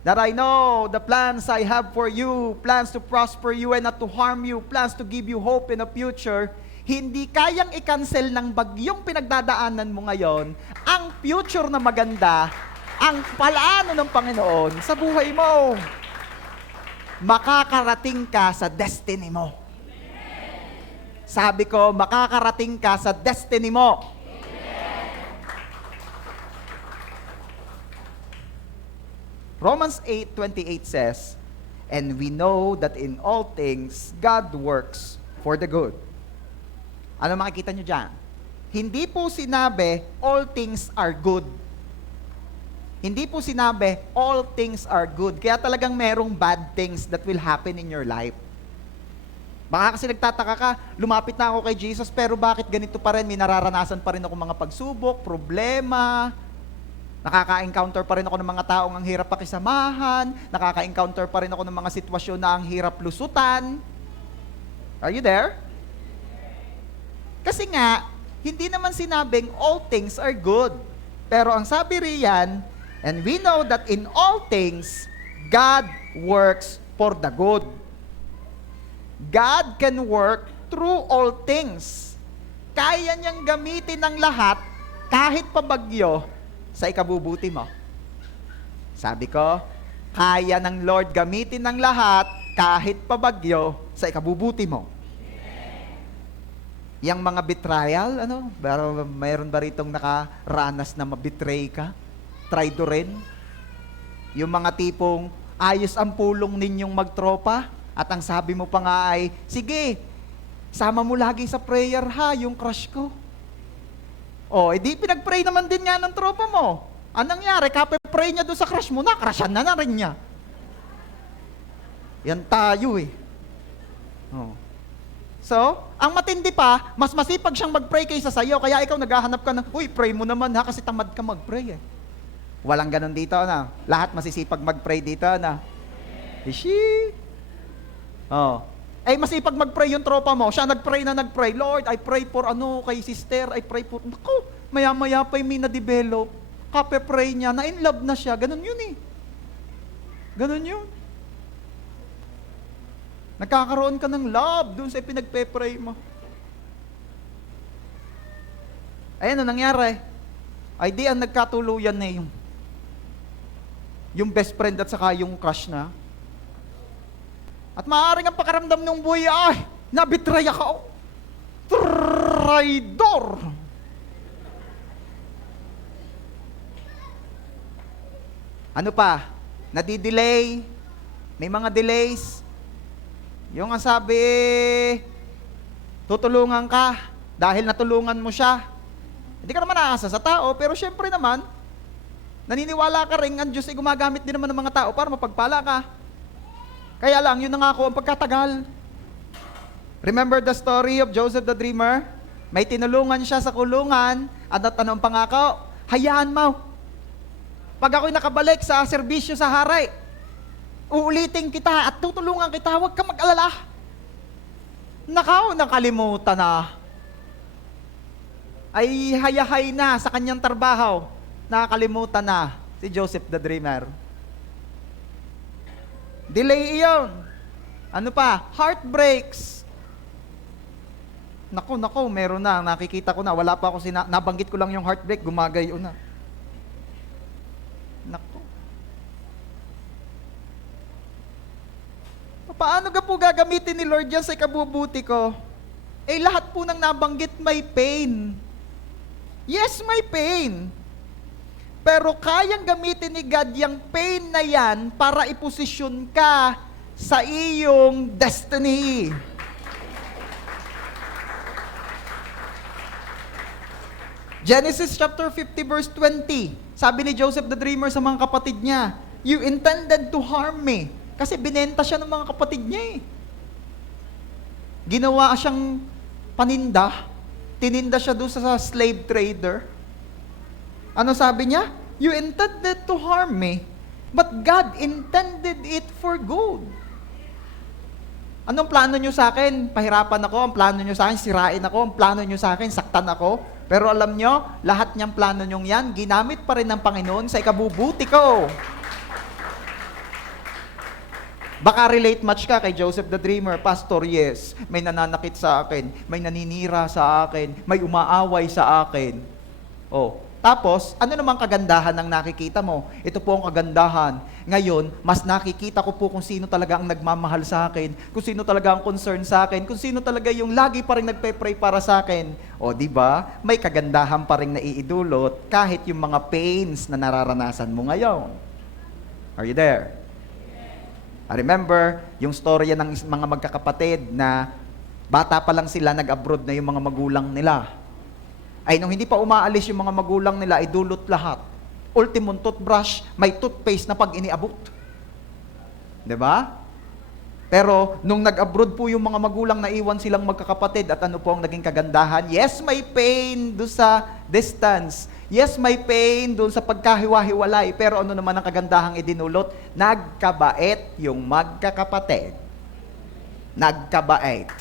That I know the plans I have for you, plans to prosper you and not to harm you, plans to give you hope in the future. Hindi kayang i-cancel ng bagyong pinagdadaanan mo ngayon ang future na maganda, ang plano ng Panginoon sa buhay mo. Makakarating ka sa destiny mo. Sabi ko, makakarating ka sa destiny mo. Romans 8:28 says, and we know that in all things, God works for the good. Ano makikita nyo dyan? Hindi po sinabi, all things are good. Hindi po sinabi, all things are good. Kaya talagang merong bad things that will happen in your life. Baka kasi nagtataka ka, lumapit na ako kay Jesus, pero bakit ganito pa rin? May nararanasan pa rin ako mga pagsubok, problema, nakaka-encounter pa rin ako ng mga taong ang hirap pakisamahan, nakaka-encounter pa rin ako ng mga sitwasyon na ang hirap lusutan. Are you there? Kasi nga, hindi naman sinabing all things are good. Pero ang sabi riyan, and we know that in all things, God works for the good. God can work through all things. Kaya niyang gamitin ng lahat, kahit pabagyo, sa ikabubuti mo. Sabi ko, kaya ng Lord gamitin ng lahat, kahit pabagyo, sa ikabubuti mo. Yang mga betrayal, mayroon ba ritong nakaranas na mabetray ka? Traidorin? Yung mga tipong, ayos ang pulong ninyong magtropa, at ang sabi mo pa nga ay, sige, sama mo lagi sa prayer ha, yung crush ko. Edi pinag-pray naman din nga ng tropa mo. Anong nangyari? Kape-pray niya doon sa crush mo, nakrashan na rin niya. Yan tayo eh. So, ang matindi pa, mas masipag siyang mag-pray kaysa sa'yo, kaya ikaw naghahanap ka ng, uy, pray mo naman ha, kasi tamad ka mag-pray eh. Walang ganun dito na. Lahat masisipag mag-pray dito na. Ishi. Masipag mag-pray yung tropa mo. Siya nag-pray. Lord, I pray for kay sister. I pray for, naku, maya-maya pa yung may na-develop. Kape-pray niya, na-in love na siya. Ganun yun eh. Ganun yun. Nagkakaroon ka ng love dun sa pinagpe-pray mo. Ayan, ano nangyari? Ay di, ang nagkatuluyan na yung best friend at saka yung crush na. At maaaring ang pakaramdam ng buhay, ay, nabitray ako. Traidor! Ano pa? Nadidelay? May mga delays? Yung ang sabi, tutulungan ka dahil natulungan mo siya. Hindi ka naman aasa sa tao, pero syempre naman, naniniwala ka rin, ang Diyos ay gumagamit din naman ng mga tao para mapagpala ka. Kaya lang, yun na nga ako ang pagkatagal. Remember the story of Joseph the Dreamer? May tinulungan siya sa kulungan, at anong pangako? Hayaan mo. Pag ako'y nakabalik sa serbisyo sa hari, uulitin kita at tutulungan kita, huwag kang mag-alala. Nakaw, nakalimutan na. Ay hayahay na sa kanyang trabaho. Nakakalimutan na si Joseph the Dreamer. Delay iyon. Ano pa? Heartbreaks. Naku, meron na. Nakikita ko na. Wala pa ako nabanggit ko lang yung heartbreak. Gumagayo na. Naku. Paano ka po gagamitin ni Lord yan sa ikabubuti ko? Eh, lahat po ng nabanggit may pain. Yes, may pain. Pero kayang gamitin ni God yung pain na yan para iposisyon ka sa iyong destiny. Genesis chapter 50 verse 20. Sabi ni Joseph the Dreamer sa mga kapatid niya, you intended to harm me. Kasi binenta siya ng mga kapatid niya eh. Ginawa siyang paninda. Tininda siya doon sa slave trader. Ano sabi niya? You intended to harm me, but God intended it for good. Anong plano niyo sa akin? Pahirapan ako. Ang plano niyo sa akin, sirain ako. Ang plano niyo sa akin, saktan ako. Pero alam niyo, lahat niyang plano niyong yan, ginamit pa rin ng Panginoon sa ikabubuti ko. Baka relate much ka kay Joseph the Dreamer. Pastor, yes, may nananakit sa akin, may naninira sa akin, may umaaway sa akin. Oh, tapos, ano namang kagandahan ng nakikita mo? Ito po ang kagandahan. Ngayon, mas nakikita ko po kung sino talaga ang nagmamahal sa akin, kung sino talaga ang concern sa akin, kung sino talaga yung lagi pa rin nagpe-pray para sa akin. O, di ba? May kagandahan pa rin naiidulot kahit yung mga pains na nararanasan mo ngayon. Are you there? I remember yung storya ng mga magkakapatid na bata pa lang sila, nag-abroad na yung mga magulang nila. Ay, nung hindi pa umaalis yung mga magulang nila, ay dulot lahat. Ultimong toothbrush, may toothpaste na pag iniabot. Diba? Pero, nung nag-abroad po yung mga magulang, naiwan silang magkakapatid, at ano po ang naging kagandahan? Yes, may pain doon sa distance. Yes, may pain doon sa pagkahiwa-hiwalay. Pero ano naman ang kagandahang idinulot? Nagkabait yung magkakapatid. Nagkabait.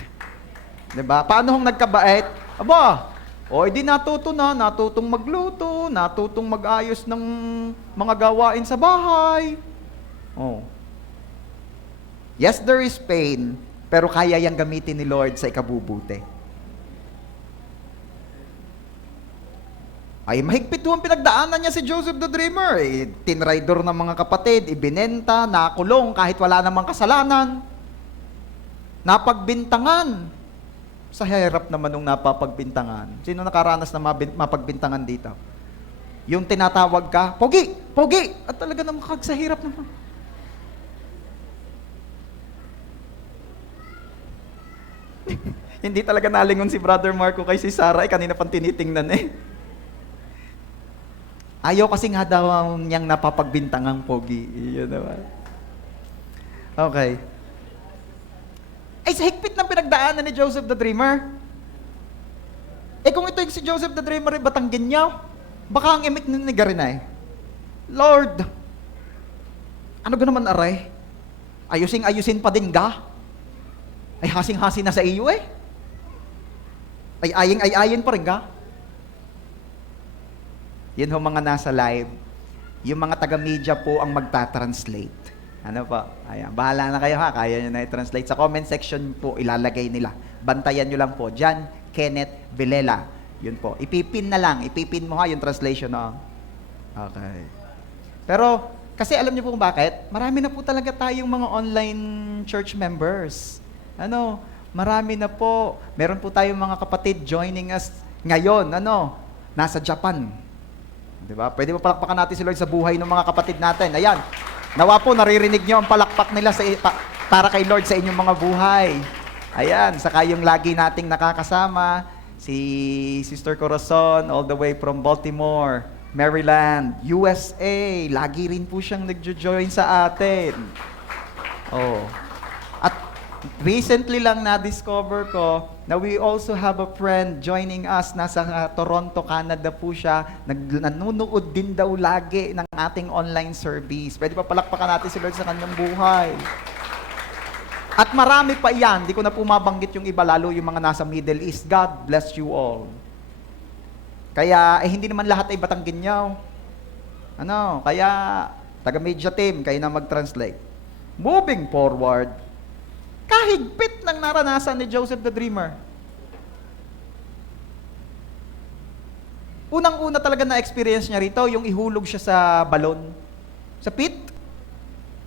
Diba? Paano hong nagkabait? Aba, o edi natutong magluto, natutong mag-ayos ng mga gawain sa bahay. Oh. Yes, there is pain, pero kaya yang gamitin ni Lord sa ikabubuti. Ay, mahigpit ang pinagdaanan niya si Joseph the Dreamer. Eh, tinraidor ng mga kapatid, ibinenta, nakulong kahit wala namang kasalanan. Napagbintangan. Sa hirap naman nung napapagbintangan. Sino nakaranas na mapagbintangan dito? Yung tinatawag ka, Pogi! Pogi! At talaga naman sa hirap naman. Hindi talaga nalingon si Brother Marco kay si Sarah, kanina pang tinitingnan eh. Ayaw kasi nga daw niyang napapagbintangang pogi. Iyon naman. Okay. Ay, sa higpit ng pinagdaanan ni Joseph the Dreamer. Eh kung ito yung si Joseph the Dreamer ay Batanggin niya, baka ang imik ni Garinay. Lord, ano ga naman aray? Ayusin pa din ga? Ay hasing-hasin na sa iyo eh. Ay ayin pa rin ga? Yun ho mga nasa live, yung mga taga-media po ang magta-translate. Ano po? Ayan. Bahala na kayo ha. Kaya nyo na i-translate. Sa comment section po, ilalagay nila. Bantayan nyo lang po. John Kenneth Vilela. Yun po. Ipipin na lang. Ipipin mo ha yung translation. No? Okay. Pero, kasi alam niyo po kung bakit? Marami na po talaga tayong mga online church members. Ano? Marami na po. Meron po tayong mga kapatid joining us ngayon. Ano? Nasa Japan. Diba? Pwede mo palakpakan natin si Lord sa buhay ng mga kapatid natin. Ayan. Nawa po, naririnig nyo ang palakpak nila para kay Lord sa inyong mga buhay. Ayan, saka yung lagi nating nakakasama, si Sister Corazon, all the way from Baltimore, Maryland, USA. Lagi rin po siyang nagjo-join sa atin. Oh. At recently lang na-discover ko na we also have a friend joining us. Nasa Toronto, Canada po siya. Nanonood din daw lagi ng ating online service. Pwede pa palakpakan natin si Lord sa kanyang buhay. At marami pa yan. Di ko na po mabanggit yung iba, lalo yung mga nasa Middle East. God bless you all. Kaya, hindi naman lahat ay Batanggenyaw. Ano? Kaya, taga-media team, kayo na mag-translate. Moving forward, kahigpit ng naranasan ni Joseph the Dreamer. Unang-una talaga na-experience niya rito, yung ihulog siya sa balon. Sa pit.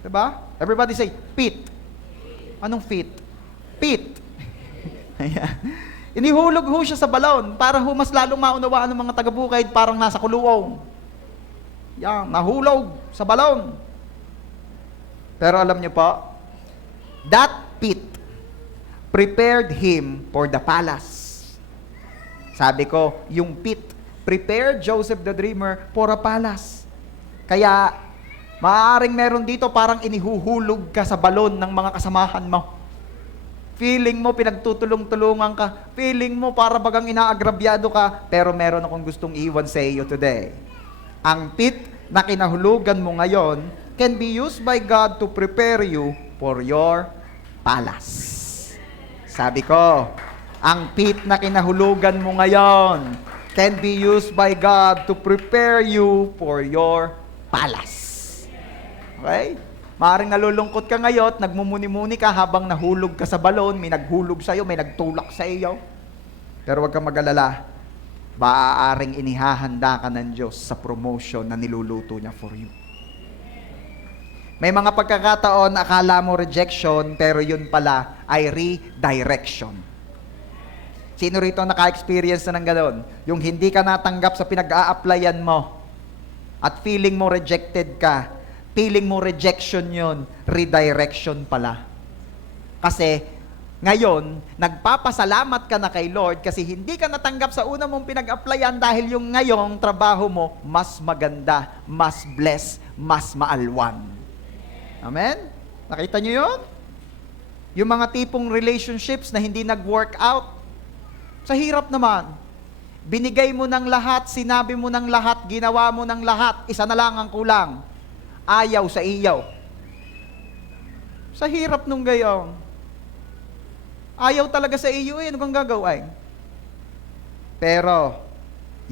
Diba? Everybody say, pit. Anong pit? Pit. Ayan. Inihulog ho siya sa balon para ho mas lalong maunawaan ng mga taga-bukid parang nasa kuluong. Yan, nahulog sa balon. Pero alam niyo po, that pit prepared him for the palace. Sabi ko, yung pit prepared Joseph the Dreamer for a palace. Kaya, maaaring meron dito parang inihuhulog ka sa balon ng mga kasamahan mo. Feeling mo pinagtutulong-tulungan ka. Feeling mo para bagang inaagrabyado ka. Pero meron akong gustong iwan sa iyo today. Ang pit na kinahulugan mo ngayon can be used by God to prepare you for your palace. Sabi ko, ang pit na kinahulugan mo ngayon can be used by God to prepare you for your palace. Okay? Maaring nalulungkot ka ngayon, nagmumuni-muni ka habang nahulog ka sa balon, may naghulog sa'yo, may nagtulak sa iyo. Pero huwag kang mag-alala, maaaring inihahanda ka ng Diyos sa promotion na niluluto niya for you. May mga pagkakataon, akala mo rejection, pero yun pala ay redirection. Sino rito naka-experience na ng gano'n? Yung hindi ka natanggap sa pinag-a-applyan mo at feeling mo rejected ka, feeling mo rejection yun, redirection pala. Kasi ngayon, nagpapasalamat ka na kay Lord kasi hindi ka natanggap sa una mong pinag-applyan dahil yung ngayong trabaho mo mas maganda, mas blessed, mas maalwan. Amen? Nakita nyo yun? Yung mga tipong relationships na hindi nag-work out, sa hirap naman. Binigay mo ng lahat, sinabi mo ng lahat, ginawa mo ng lahat, isa na lang ang kulang. Ayaw sa iyaw. Sa hirap nung gayong. Ayaw talaga sa iyo ano kang gagawin? Pero,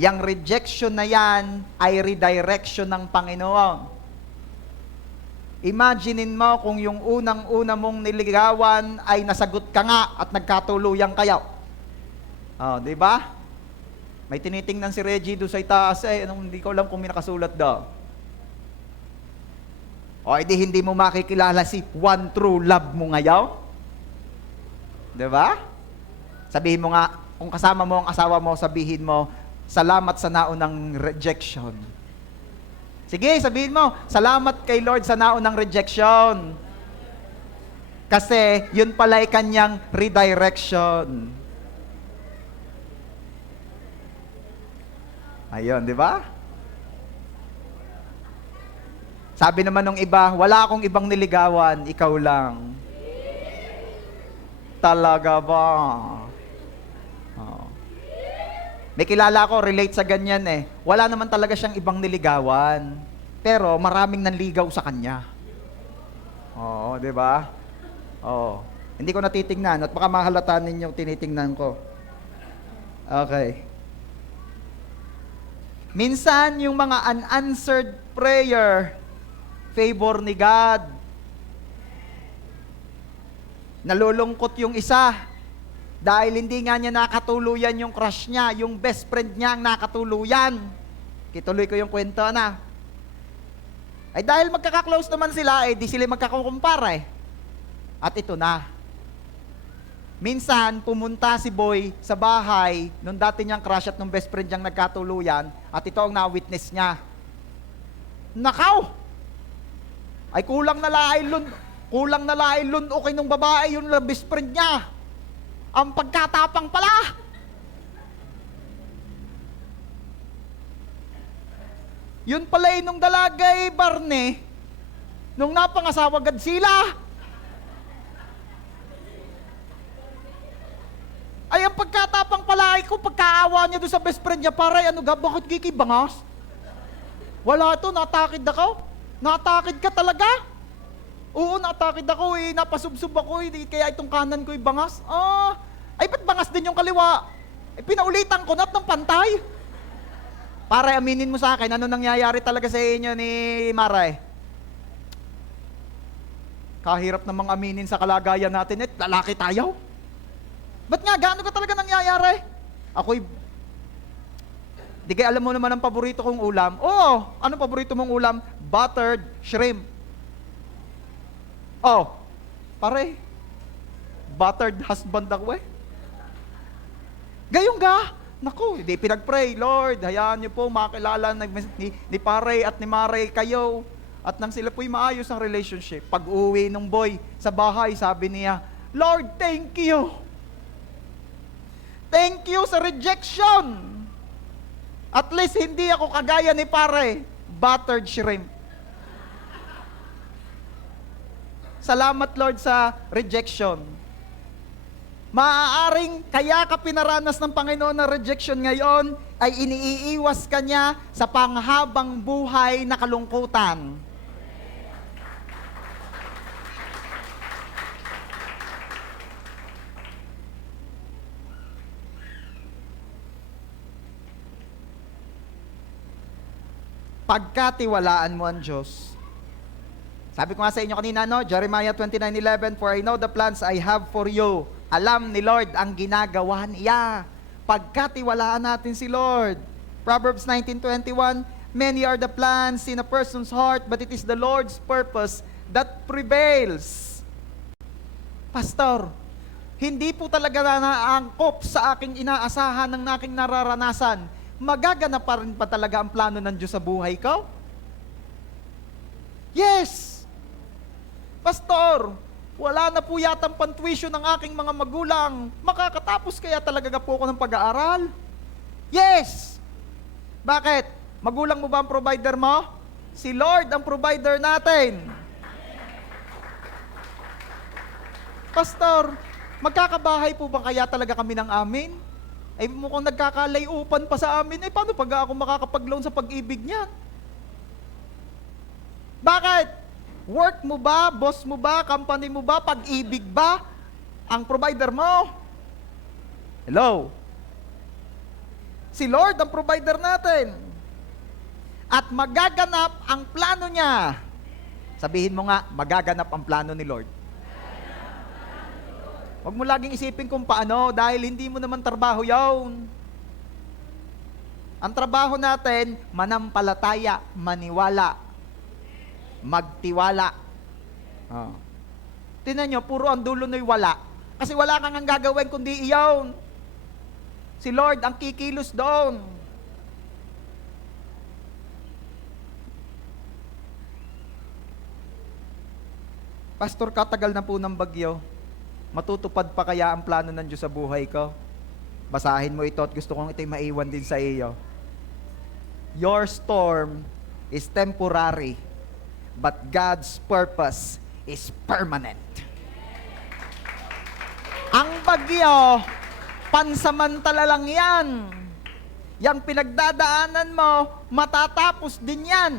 yung rejection na yan ay redirection ng Panginoon. Imaginein mo kung yung unang-una mong niligawan ay nasagot ka nga at nagkatuluyang kayo. Oh, di ba? May tinitingnan si Reggie doon sa itaas hindi ko alam kung may nakasulat daw. O edi hindi mo makikilala si one true love mo ngayon? Diba? Sabihin mo nga, kung kasama mo ang asawa mo, sabihin mo, salamat sa naunang rejection. Sige, sabihin mo, salamat kay Lord sa naunang rejection. Kasi yun pala ay kanyang redirection. Ayun, di ba? Sabi naman ng iba, wala akong ibang niligawan, ikaw lang. Talaga ba? Oh. May kilala ko, relate sa ganyan Wala naman talaga siyang ibang niligawan. Pero maraming nanligaw sa kanya. Oo, di ba? Oo. Hindi ko natitingnan at baka mahalata ninyo tinitingnan ko. Okay. Minsan yung mga unanswered prayer, favor ni God. Nalulungkot yung isa dahil hindi nga niya nakatuluyan yung crush niya, yung best friend niya ang nakatuluyan. Kituloy ko yung kwento na. Ay dahil magkaka-close naman sila, di sila magkakakumpara eh. At ito na. Minsan, pumunta si Boy sa bahay nung dati niyang crush at nung best friend niyang nagkatuluyan at ito ang na-witness niya. Nakaw! Ay kulang na laay lun okay nung babae yung best friend niya. Ang pagkatapang pala! Yun pala nung dalagay Barney, nung napangasawa agad sila. Ay, ang pagkatapang palay ko, pagkaawa niya doon sa best friend niya, paray, ano ga, bakit kikibangas? Wala to, natakid ako. Natakid ka talaga? Oo, natakid ako napasubsub ako kaya itong kanan ko bangas. Ay, ba't bangas din yung kaliwa? Pinaulitan ko na ng pantay. Paray, aminin mo sa akin, ano nangyayari talaga sa inyo ni Maray? Kahirap namang aminin sa kalagayan natin, lalaki tayo. Ba't nga, gaano ka talaga nangyayari? Ako'y, di kaya alam mo naman ang paborito kong ulam. Oo, anong paborito mong ulam? Buttered shrimp. Oh, pare, buttered husband ako eh. Gayong ga, naku, hindi pinag-pray, Lord, hayaan niyo po makilala ni pare at ni Mare kayo. At nang sila po'y maayos ang relationship. Pag uwi ng boy sa bahay, sabi niya, Lord, thank you. Thank you sa rejection. At least hindi ako kagaya ni pare, buttered shrimp. Salamat Lord sa rejection. Maaaring kaya ka pinaranas ng Panginoon na rejection ngayon ay iniiwas ka niya sa panghabang buhay na kalungkutan. Pagkatiwalaan mo ang Diyos. Sabi ko nga sa inyo kanina, Jeremiah 29:11, for I know the plans I have for you. Alam ni Lord ang ginagawa niya. Pagkatiwalaan natin si Lord. Proverbs 19:21, many are the plans in a person's heart, but it is the Lord's purpose that prevails. Pastor, hindi po talaga naangkop sa aking inaasahan ng aking nararanasan. Magaganap pa rin pa talaga ang plano ng Diyos sa buhay ko? Yes! Pastor, wala na po yatang pantuition ng aking mga magulang. Makakatapos kaya talaga po ako ng pag-aaral? Yes! Bakit? Magulang mo ba ang provider mo? Si Lord ang provider natin. Pastor, magkakabahay po ba kaya talaga kami ng amin? Ay mukhang nagkakalayupan pa sa amin. Paano pag ako makakapag-loan sa pag-ibig niyan? Bakit? Work mo ba? Boss mo ba? Company mo ba? Pag-ibig ba? Ang provider mo? Hello? Si Lord ang provider natin. At magaganap ang plano niya. Sabihin mo nga, magaganap ang plano ni Lord. Huwag mo laging isipin kung paano dahil hindi mo naman trabaho yun. Ang trabaho natin, manampalataya, maniwala, magtiwala. Tingnan nyo, puro ang dulo na'y wala. Kasi wala kang ang gagawin kundi iyon. Si Lord ang kikilos doon. Pastor, katagal na po ng bagyo. Matutupad pa kaya ang plano ng Diyos sa buhay ko? Basahin mo ito at gusto kong ito'y maiwan din sa iyo. Your storm is temporary, but God's purpose is permanent. Ang bagyo, pansamantala lang yan. Yang pinagdadaanan mo, matatapos din yan.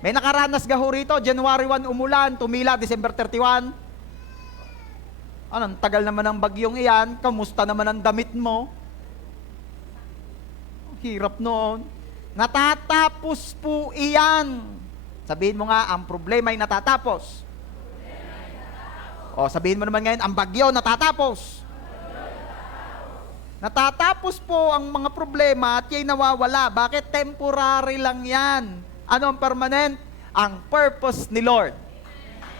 May nakaranas gaho rito, January 1 umulan, tumila, December 31. Anong tagal naman ng bagyong iyan, kamusta naman ang damit mo? Hirap noon. Natatapos po iyan. Sabihin mo nga, ang problema ay natatapos. O, sabihin mo naman ngayon, ang bagyo natatapos. Natatapos po ang mga problema at ya'y nawawala. Bakit? Temporary lang yan. Ano ang permanent? Ang purpose ni Lord.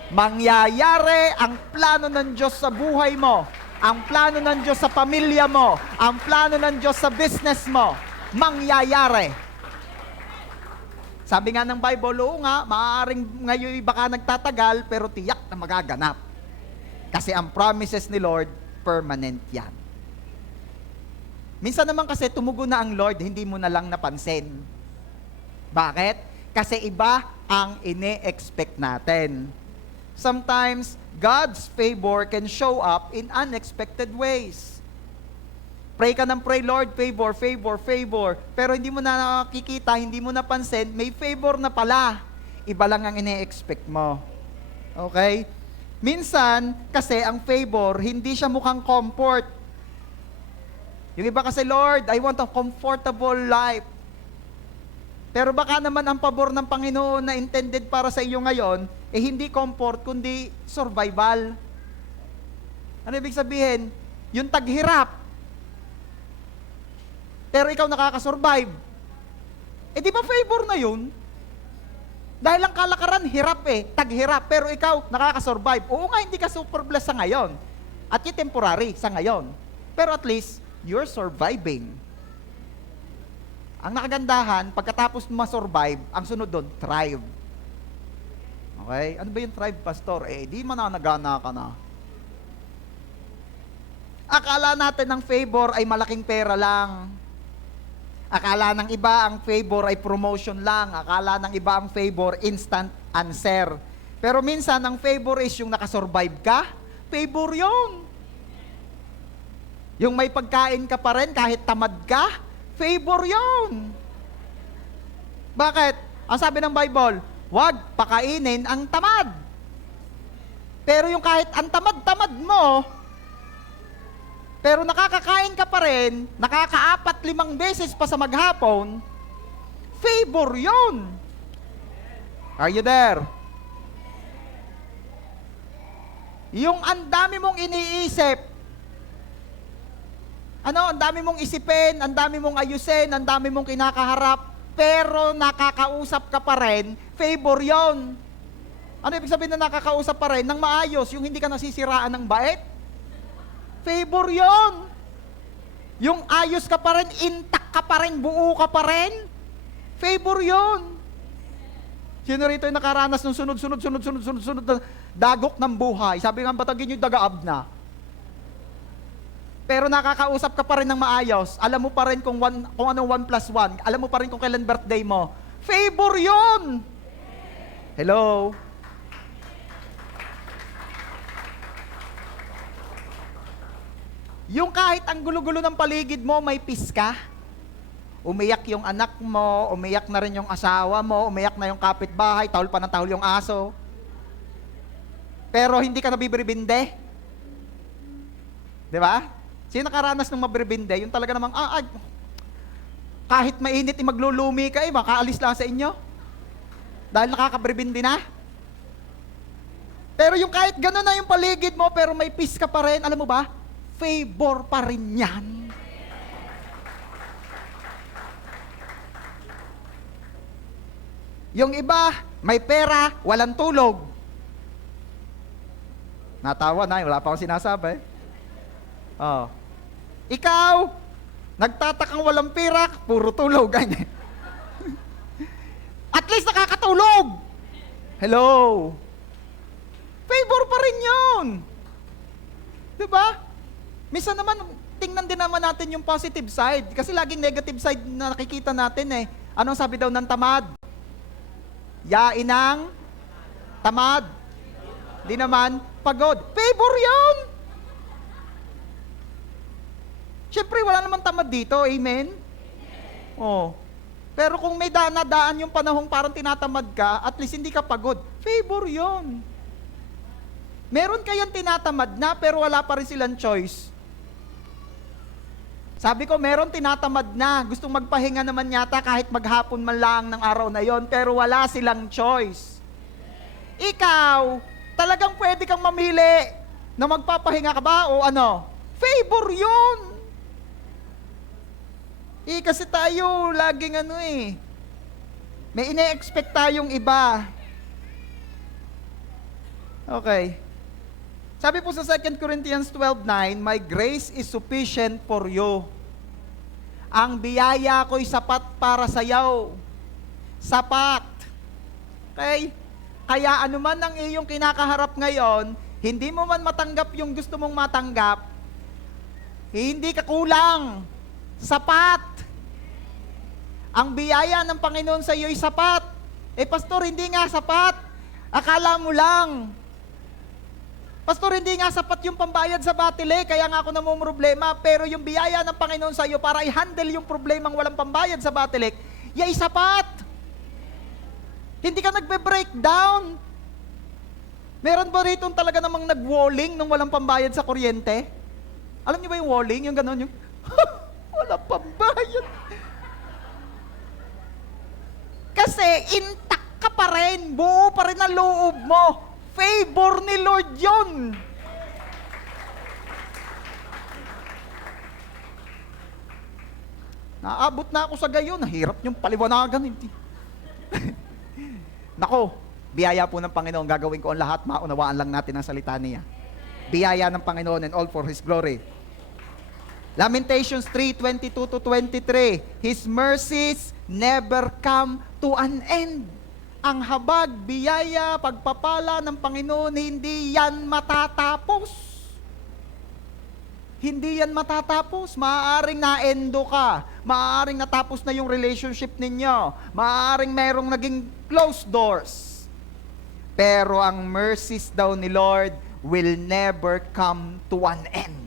Mangyayari ang plano ng Diyos sa buhay mo. Ang plano ng Diyos sa pamilya mo. Ang plano ng Diyos sa business mo. Mangyayari. Sabi nga ng Bible, oo nga, maaaring ngayon baka nagtatagal, pero tiyak na magaganap. Kasi ang promises ni Lord, permanent yan. Minsan naman kasi tumugon na ang Lord, hindi mo na lang napansin. Bakit? Kasi iba ang ine-expect natin. Sometimes, God's favor can show up in unexpected ways. Pray ka ng pray, Lord, favor, favor, favor. Pero hindi mo na nakikita, hindi mo napansin, may favor na pala. Iba lang ang ine-expect mo. Okay? Minsan, kasi ang favor, hindi siya mukhang comfort. Yung iba kasi, Lord, I want a comfortable life. Pero baka naman ang pabor ng Panginoon na intended para sa iyo ngayon, hindi comfort, kundi survival. Ano ibig sabihin? Yung taghirap. Pero ikaw nakakasurvive. Di ba favor na yun? Dahil ang kalakaran, hirap taghirap. Pero ikaw nakakasurvive. Oo nga, hindi ka super blessed sa ngayon. At yung temporary sa ngayon. Pero at least, you're surviving. Ang nakagandahan, pagkatapos ma-survive, ang sunod doon, thrive. Okay? Ano ba yung thrive, Pastor? Di mananagana ka na. Akala natin ang favor ay malaking pera lang. Akala ng iba ang favor ay promotion lang. Akala ng iba ang favor instant answer. Pero minsan ang favor is yung nakasurvive ka. Favor yun. Yung may pagkain ka pa rin kahit tamad ka, favor yun. Bakit? Ang sabi ng Bible, huwag pakainin ang tamad. Pero yung kahit ang tamad-tamad mo, pero nakakakain ka pa rin, nakaka-4-5 beses pa sa maghapon, favor yun. Are you there? Yung ang dami mong iniisip, ang dami mong isipin, ang dami mong ayusin, ang dami mong kinakaharap, pero nakakausap ka pa rin, favor yon. Ano ibig sabihin na nakakausap pa rin? Nang maayos, yung hindi ka nasisiraan ng bait? Favor yon. Yung ayos ka pa rin, intact ka pa rin, buo ka pa rin, favor yon. Sino rito yung nakaranas ng sunod na dagok ng buhay? Sabi nga batagin yung dagaab na. Pero nakakausap ka pa rin ng maayos. Alam mo pa rin kung anong 1+1. Alam mo pa rin kung kailan birthday mo. Favor yun! Hello? Yung kahit ang gulo-gulo ng paligid mo, may peace ka. Umiyak yung anak mo, umiyak na rin yung asawa mo, umiyak na yung kapitbahay, tahol pa ng tahol yung aso. Pero hindi ka nabibiribinde. Di ba? Sino nakaranas ng mabiribinde? Yung talaga namang, kahit mainit, maglulumi ka, makaalis lang sa inyo. Dahil nakakabiribinde na. Pero yung kahit gano'n na yung paligid mo, pero may peace ka pa rin, alam mo ba? Favor pa rin yan. Yung iba, may pera, walang tulog. Natawa na, wala pa akong sinasabi. Ikaw, nagtatakang walang pera, puro tulog. At least nakakatulog. Hello? Favor pa rin yun. Diba? Minsan naman, tingnan din naman natin yung positive side. Kasi laging negative side na nakikita natin Anong sabi daw ng tamad? Yain ang tamad. Di naman, pagod. Favor yun. Siyempre, wala naman tamad dito. Amen? Pero kung may nadaan yung panahong parang tinatamad ka, at least hindi ka pagod. Favor yun. Meron kayang tinatamad na, pero wala pa rin silang choice. Sabi ko, meron tinatamad na. Gustong magpahinga naman yata kahit maghapon man lang ng araw na yon, pero wala silang choice. Ikaw, talagang pwede kang mamili. na magpapahinga ka ba o ano? Favor yun. Kasi tayo laging may ine-expect tayong iba. Okay. Sabi po sa 2 Corinthians 12:9, my grace is sufficient for you. Ang biyaya ko'y sapat para sa iyo. Sapat. Okay? Kaya anuman ang iyong kinakaharap ngayon, hindi mo man matanggap yung gusto mong matanggap, hindi ka kulang. Sapat. Ang biyaya ng Panginoon sa iyo ay sapat. Pastor, hindi nga sapat. Akala mo lang. Pastor, hindi nga sapat yung pambayad sa batile, kaya nga ako namumroblema, pero yung biyaya ng Panginoon sa iyo para i-handle yung problemang walang pambayad sa batile, yay sapat. Hindi ka nagbe-breakdown. Meron ba rito talaga namang nag-walling nung walang pambayad sa kuryente? Alam niyo ba yung walling? Yung gano'n, yung walang pambayad. Kasi intact ka pa rin, buo pa rin ang loob mo. Favor ni Lord yun. Naabot na ako sa gayon, nahirap yung paliwanagan. Hindi. Nako, biyaya po ng Panginoon, gagawin ko ang lahat, maunawaan lang natin ang salita niya. Biyaya ng Panginoon and all for His glory. Lamentations 3:22-23, His mercies never come to an end. Ang habag, biyaya, pagpapala ng Panginoon, hindi yan matatapos. Hindi yan matatapos. Maaaring na-endo ka. Maaaring natapos na yung relationship ninyo. Maaaring merong naging closed doors. Pero ang mercies daw ni Lord will never come to an end.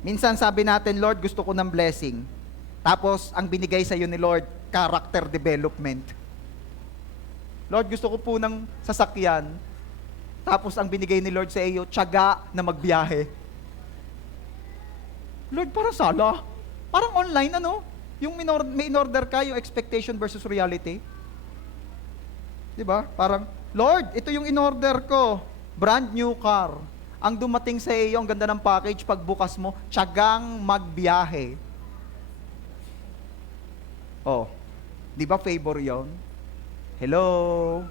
Minsan sabi natin, Lord, gusto ko ng blessing. Tapos, ang binigay sa iyo ni Lord, character development. Lord, gusto ko po ng sasakyan. Tapos, ang binigay ni Lord sa iyo, tiyaga na magbiyahe. Lord, parang sala. Parang online, Yung may in-order ka, yung expectation versus reality. Diba? Parang, Lord, ito yung in-order ko. Brand new car. Ang dumating sa iyo, ang ganda ng package, pagbukas mo, tiyagang magbiyahe. Oh, di ba favor yon? Hello?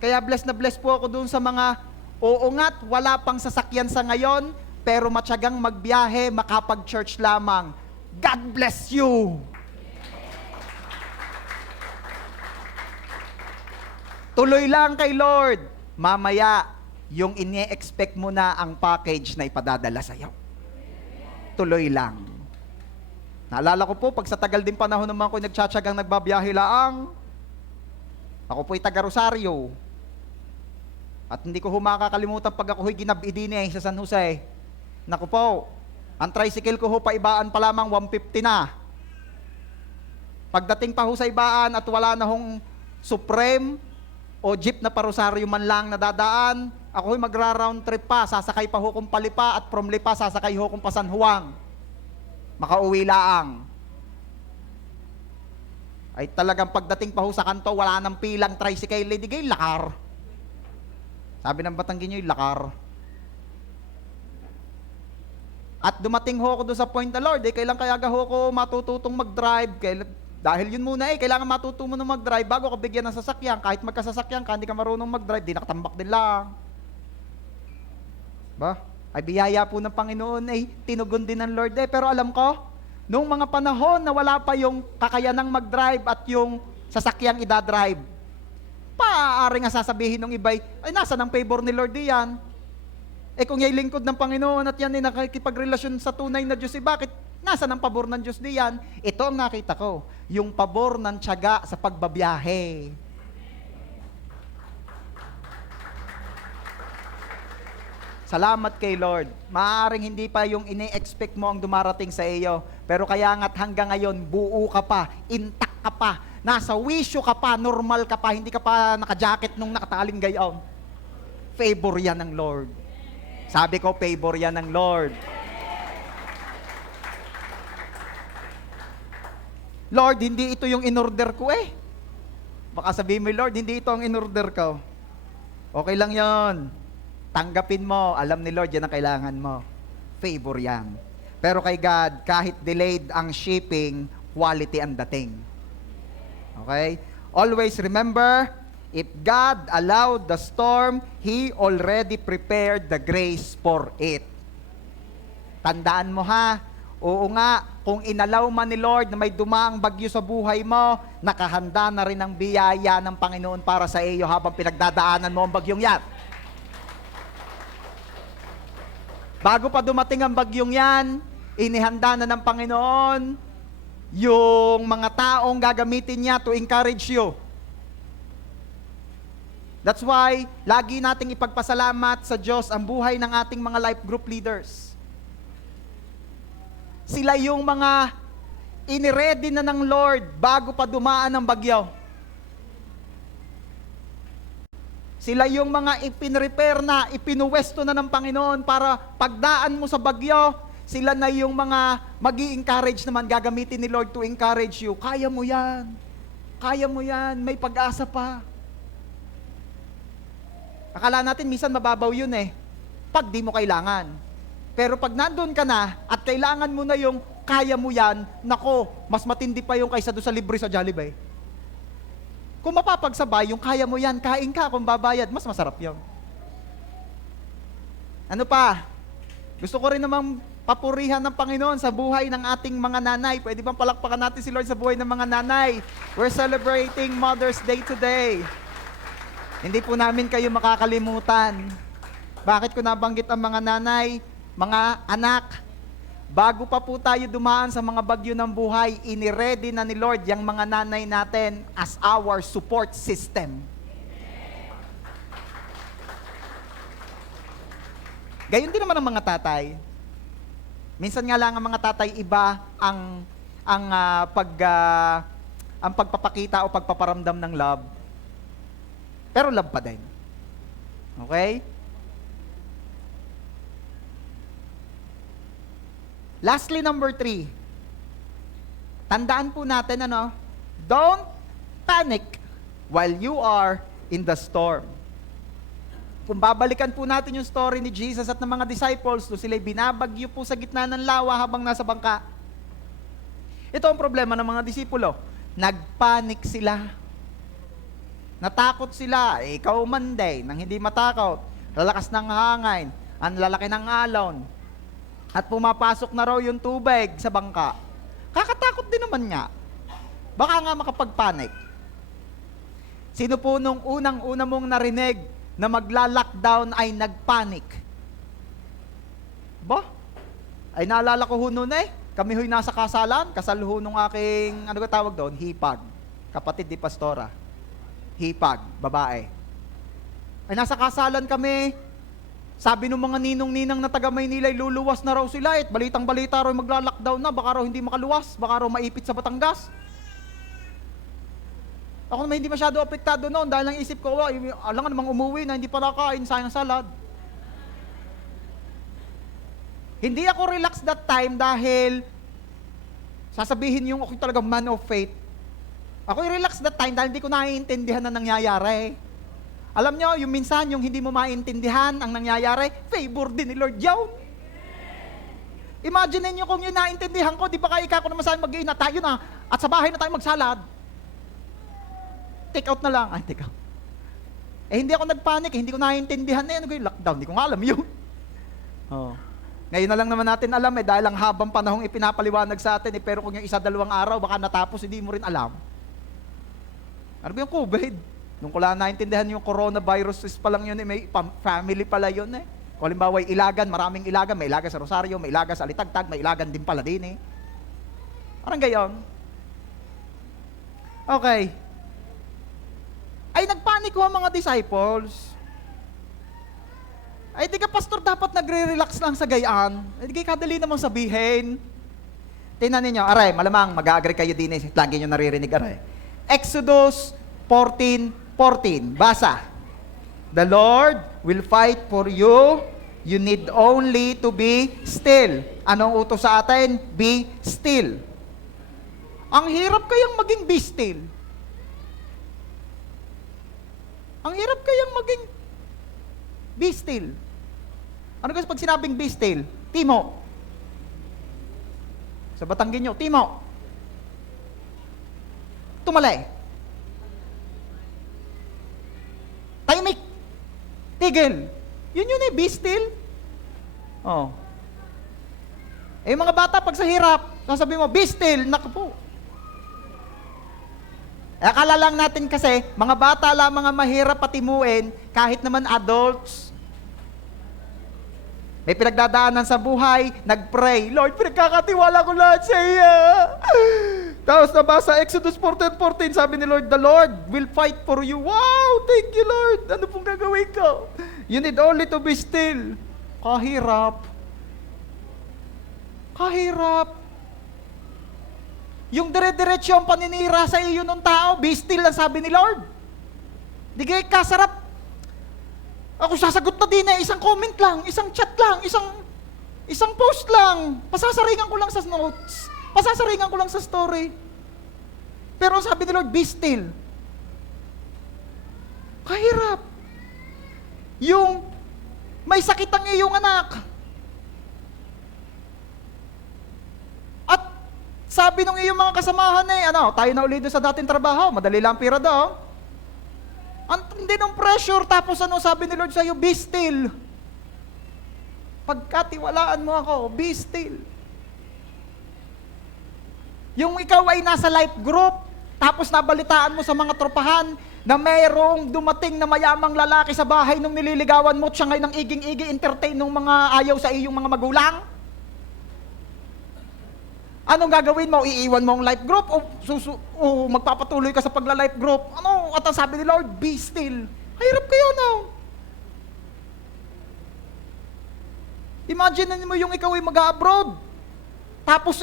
Kaya blessed na blessed po ako dun sa mga, oo nga't wala pang sasakyan sa ngayon, pero matyagang magbiyahe, makapag-church lamang. God bless you! Tuloy lang kay Lord. Mamaya, yung ine-expect mo na ang package na ipadadala sa'yo. Tuloy lang. Naalala ko po, pag sa tagal din panahon naman ko nagtsatsagang nagbabiyahe laang, ako po'y taga Rosario. At hindi ko makakalimutan pag ako ginabidini sa San Jose. Naku po, ang tricycle ko pa ibaan pa lamang 150 na. Pagdating pa ho sa ibaan at wala na hong Supreme, o jeep na pa-Rosario man lang nadadaan, ako'y magra-round trip pa, sasakay pa ho kong Palipa at from Lipa, sasakay ho kong pa San Juan. Makauwi laang. Ay talagang pagdating pa ho sa kanto, wala nang pilang tricycle, lidigay, lakar. Sabi ng Batanggenyo, lakar. At dumating ho ako doon sa point na, Lord, kailan kaya ho ko matututong mag-drive? Dahil yun muna kailangan matuto mo na mag-drive bago ka bigyan ng sasakyan. Kahit magkasasakyan ka, hindi ka marunong mag-drive, di nakatambak din lang. Ba? Ay biyaya po ng Panginoon, tinugon din ng Lord. Pero alam ko, nung mga panahon na wala pa yung kakayanang mag-drive at yung sasakyang idadrive, paaaring nga sasabihin ng iba'y, ay nasa ng favor ni Lord yan. Kung ya'y lingkod ng Panginoon at yan ay nakikipagrelasyon sa tunay na Diyos, bakit nasa ng pabor ng Diyos diyan? Ito ang nakita ko, yung pabor ng tiyaga sa pagbabiyahe. Salamat kay Lord. Maaaring hindi pa yung ine-expect mo ang dumarating sa iyo, pero kaya nga't hanggang ngayon, buo ka pa, intact ka pa, nasa wisyo ka pa, normal ka pa, hindi ka pa naka-jacket nung nakataling gayon. Favor yan ng Lord. Sabi ko, favor yan ng Lord. Lord, hindi ito yung in-order ko eh. Baka sabihin mo, Lord, hindi ito ang in-order ko. Okay lang yon. Tanggapin mo. Alam ni Lord, yan ang kailangan mo. Favor yan. Pero kay God, kahit delayed ang shipping, quality ang dating. Okay? Always remember, if God allowed the storm, He already prepared the grace for it. Tandaan mo ha, oo nga, kung inalaw man ni Lord na may dumaang bagyo sa buhay mo, nakahanda na rin ang biyaya ng Panginoon para sa iyo habang pinagdadaanan mo ang bagyong yan. Bago pa dumating ang bagyong yan, inihanda na ng Panginoon yung mga taong gagamitin niya to encourage you. That's why, lagi nating ipagpasalamat sa Diyos ang buhay ng ating mga life group leaders. Sila yung mga iniready na ng Lord bago pa dumaan ang bagyo. Sila yung mga ipinrepair na, ipinuwesto na ng Panginoon para pagdaan mo sa bagyo, sila na yung mga magi-encourage naman, gagamitin ni Lord to encourage you. Kaya mo yan. Kaya mo yan. May pag-asa pa. Akala natin minsan mababaw yun eh. Pag di mo kailangan. Pero pag nandun ka na at kailangan mo na yung kaya mo yan, nako, mas matindi pa yung kaysa doon sa libre sa Jollibee. Kung mapapagsabay, yung kaya mo yan, kain ka kung babayad, mas masarap yun. Ano pa? Gusto ko rin namang papurihan ng Panginoon sa buhay ng ating mga nanay. Pwede bang palakpakan natin si Lord sa buhay ng mga nanay? We're celebrating Mother's Day today. Hindi po namin kayo makakalimutan. Bakit ko nabanggit ang mga nanay? Mga anak, bago pa po tayo dumaan sa mga bagyo ng buhay, iniready na ni Lord yung mga nanay natin as our support system. Gayon din naman ang mga tatay. Minsan nga lang ang mga tatay iba ang pagpapakita o pagpaparamdam ng love. Pero love pa din. Okay? Lastly, number 3. Tandaan po natin, don't panic while you are in the storm. Kung babalikan po natin yung story ni Jesus at ng mga disciples, doon sila'y binabagyo po sa gitna ng lawa habang nasa bangka. Ito ang problema ng mga disipulo. Nagpanik sila. Natakot sila. Ikaw man day, nang hindi matakot. Lalakas ng hangin, ang lalaki ng alon. At pumapasok na raw yung tubig sa bangka. Kakatakot din naman nga. Baka nga makapagpanik. Sino po nung unang-una mong narinig na magla-lockdown ay nagpanik? Ba? Ay naalala ko ho noon eh. Kami ho'y nasa kasalan. Kasal ho nung aking, ano ka tawag doon? Hipag. Kapatid ni Pastora. Hipag, babae. Ay nasa kasalan kami. Sabi ng mga ninong-ninang na taga Maynila, luluwas na raw sila. Balitang-balita raw magla-lockdown na. Baka raw hindi makaluwas. Baka raw maipit sa Batangas. Ako naman hindi masyado apektado noon dahil ang isip ko, alam nga namang umuwi na hindi pala kain, sayang salad. Hindi ako relax that time dahil sasabihin yung ako talaga man of faith. Ako relax that time dahil hindi ko naiintindihan na nangyayari. Alam nyo, yung minsan, yung hindi mo maintindihan ang nangyayari, favor din ni Lord yun. Imagine niyo kung yun naintindihan ko, di ba kaya ikaw naman sa'yo mag-iina tayo na, at sa bahay na tayo magsalad. Take out na lang. Ay, take out. Eh, hindi ako nagpanik, hindi ko naiintindihan ano yung lockdown, hindi ko nga alam yun. Oh. Ngayon na lang naman natin alam dahil ang habang panahong ipinapaliwanag sa atin pero kung yung 1-2 araw, baka natapos, hindi mo rin alam. Ano ba yung COVID? Nung ko lang naintindihan yung coronavirus pa lang yun, may family pala yun eh. Kung halimbawa ilagan, maraming ilagan, may ilagan sa Rosario, may ilagan sa Alitagtag, may ilagan din pala din eh. Parang gayon. Okay. Ay nagpanik ko ang mga disciples. Ay di ka pastor dapat nagre-relax lang sa gayaan. Ay di ka kadali namang sabihin. Tingnan ninyo, aray, malamang mag-agree kayo din eh. Lagi nyo naririnig, aray. Exodus 14:14. Basa. The Lord will fight for you. You need only to be still. Anong utos sa atin? Be still. Ang hirap kayang maging be still. Ang hirap kayang maging be still. Ano kasi pag sinabing be still? Timo. Sa Batanggenyo, Timo. Tumalay. Tahimik. Tigil. Yun eh, be still. Oh. Eh mga bata, pag sa hirap, sasabi mo, be still, naku po. Eh, akala lang natin kasi, mga bata lang mga mahirap patimuin, kahit naman adults. May pinagdadaanan sa buhay, nag-pray, Lord, pinagkakatiwala ko lahat sa iya. Tapos nabasa Exodus 14:14, sabi ni Lord, the Lord will fight for you. Wow, thank you Lord. Ano pong gagawin ko? You need only to be still. Kahirap. Kahirap. Yung dire-diretso ang paninira sa iyo ng tao, be still ang sabi ni Lord. Di kayo kasarap. Ako sasagot na din eh, isang comment lang, isang chat lang, isang post lang. Pasasaringan ko lang sa notes. Pasasaringan ko lang sa story. Pero sabi ni Lord, be still. Kahirap. Yung may sakit ang iyong anak. At sabi ng iyong mga kasamahan eh, tayo na ulit doon sa dating trabaho, madali lang pira daw. Ang tindi ng pressure, tapos sabi ni Lord sa'yo, be still. Pagkatiwalaan mo ako, be still. Yung ikaw ay nasa life group, tapos nabalitaan mo sa mga tropahan na mayroong dumating na mayamang lalaki sa bahay nung nililigawan mo at siya ngayon ang iging-igi entertain ng mga ayaw sa iyong mga magulang? Anong gagawin mo? Iiwan mo ang life group o magpapatuloy ka sa pagla-life group? At ang sabi ni Lord, be still. Hirap kayo, no? Imagine mo yung ikaw ay mag-abroad. Tapos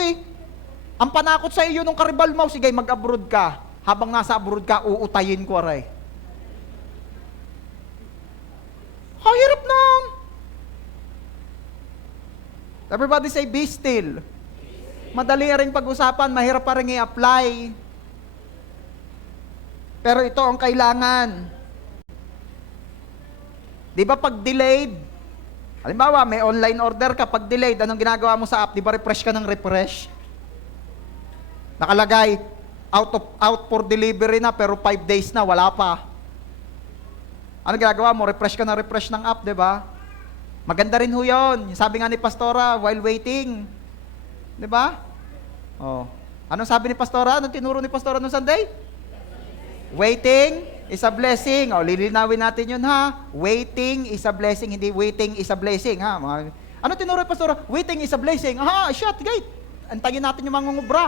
ang panakot sa iyo nung karibal mo, sige, mag-abroad ka. Habang nasa abroad ka, uutayin ko, aray. Hirap na. Everybody say, be still. Madali rin pag-usapan, mahirap pa rin i-apply. Pero ito ang kailangan. Di ba pag delayed, halimbawa may online order ka, pag delayed, anong ginagawa mo sa app? Di ba refresh ka ng refresh? Nakalagay, out for delivery na, pero 5 days na, wala pa. Ano ginagawa mo? Refresh ka ng refresh ng app, di ba? Maganda rin ho yun. Sabi nga ni Pastora, while waiting. Di ba? Oh. Anong sabi ni Pastora? Anong tinuro ni Pastora noong Sunday? Waiting is a blessing. Lilinawin natin yun, ha? Waiting is a blessing, hindi waiting is a blessing, ha? Ano tinuro ni Pastora? Waiting is a blessing. Shut gate. Antayin natin yung mga ngubra.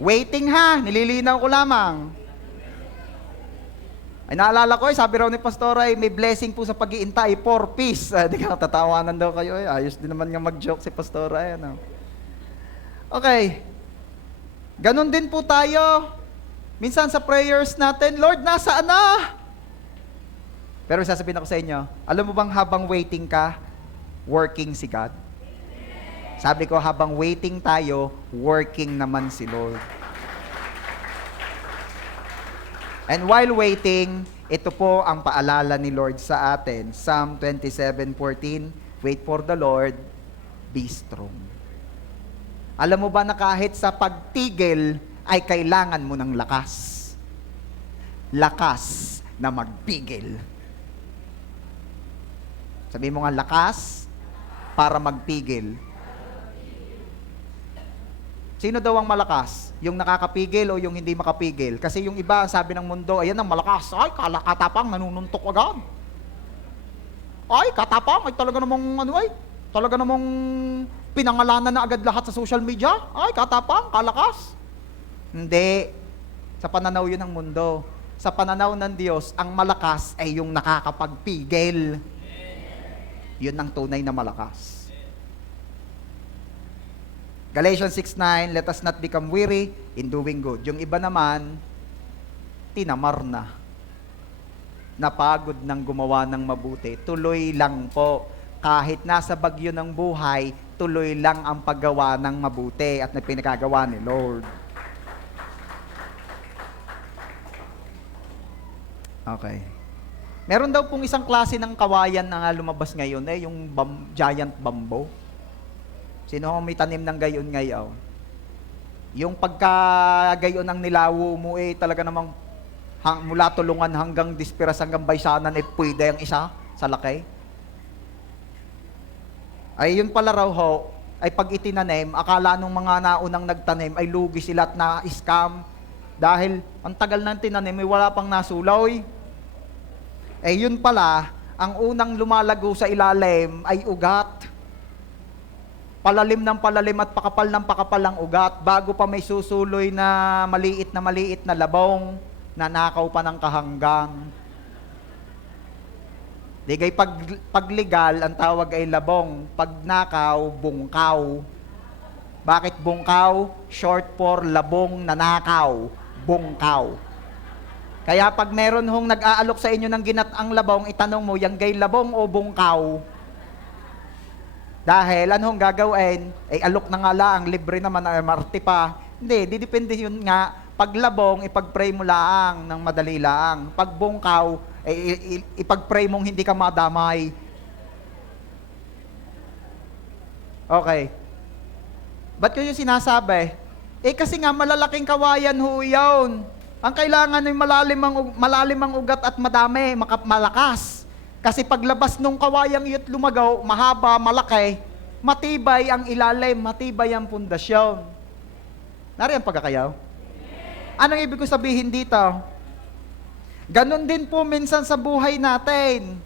Waiting, ha? Nililinaw ko lamang. Ay, naalala ko, sabi raw ni Pastora, may blessing po sa pag-iintay, 4 peace. Di ka, tatawanan daw kayo. Ayos din naman nga mag-joke si Pastora. Okay. Ganon din po tayo. Minsan sa prayers natin, Lord, nasaan na? Pero sasabihin ako sa inyo, alam mo bang habang waiting ka, working si God? Sabi ko, habang waiting tayo, working naman si Lord. And while waiting, ito po ang paalala ni Lord sa atin. Psalm 27:14, wait for the Lord, be strong. Alam mo ba na kahit sa pagtigil, ay kailangan mo ng lakas. Lakas na magpigil. Sabi mo nga, lakas para magpigil. Sino daw ang malakas? Yung nakakapigil o yung hindi makapigil? Kasi yung iba, sabi ng mundo, ayan ang malakas. Ay, katapang, nanununtok agad. Ay, katapang, ay talaga namang, talaga namang pinangalanan na agad lahat sa social media. Ay, katapang, kalakas. Hindi. Sa pananaw yun ng mundo. Sa pananaw ng Diyos, ang malakas ay yung nakakapagpigil. Yun ang tunay na malakas. Galatians 6:9, let us not become weary in doing good. Yung iba naman, tinamar na. Napagod ng gumawa ng mabuti. Tuloy lang po. kahit nasa bagyo ng buhay, tuloy lang ang paggawa ng mabuti at na pinagagawa ni Lord. Okay. Meron daw pong isang klase ng kawayan na nga lumabas ngayon, yung giant bamboo. Sino ang may tanim ng gayon ngayon? Yung pagka-gayon ng nilawo mo, talaga namang mula tulungan hanggang disperas hanggang baysanan, pwede ang isa sa laki. Ay yun pala raw ho, ay pag itinanim, akala nung mga naunang nagtanim ay lugi sila at na-scam. Dahil ang tagal ng tinanim, ay wala pang nasulaw. Yun pala, ang unang lumalago sa ilalim ay ugat. Palalim ng palalim at pakapal ng pakapal ang ugat, bago pa may susuloy na maliit na labong, nanakaw pa ng kahanggang. Digay pagligal, ang tawag ay labong. Pag nakaw, bungkaw. Bakit bungkaw? Short for labong nanakaw. Bungkaw. Kaya pag meron hong nag-aalok sa inyo ng ginataang labong, itanong mo, yang gay labong o bungkaw? Dahil anong gagawin? Alok na nga lang, libre naman ang MRT pa. Hindi, didepende yun nga. Pag labong, ipag-pray mo lang ng madali lang. Pag bungkaw, ipag-pray mong hindi ka madamay. Okay. Ba't ko yung sinasabi? Kasi nga malalaking kawayan ho yun. Ang kailangan ay malalim ang ugat at madami, malakas. Kasi paglabas nung kawayang iyot lumagaw, mahaba, malaki, matibay ang ilalim, matibay ang pundasyon. Nariyan pagkakayaw? Anong ibig ko sabihin dito? Ganon din po minsan sa buhay natin.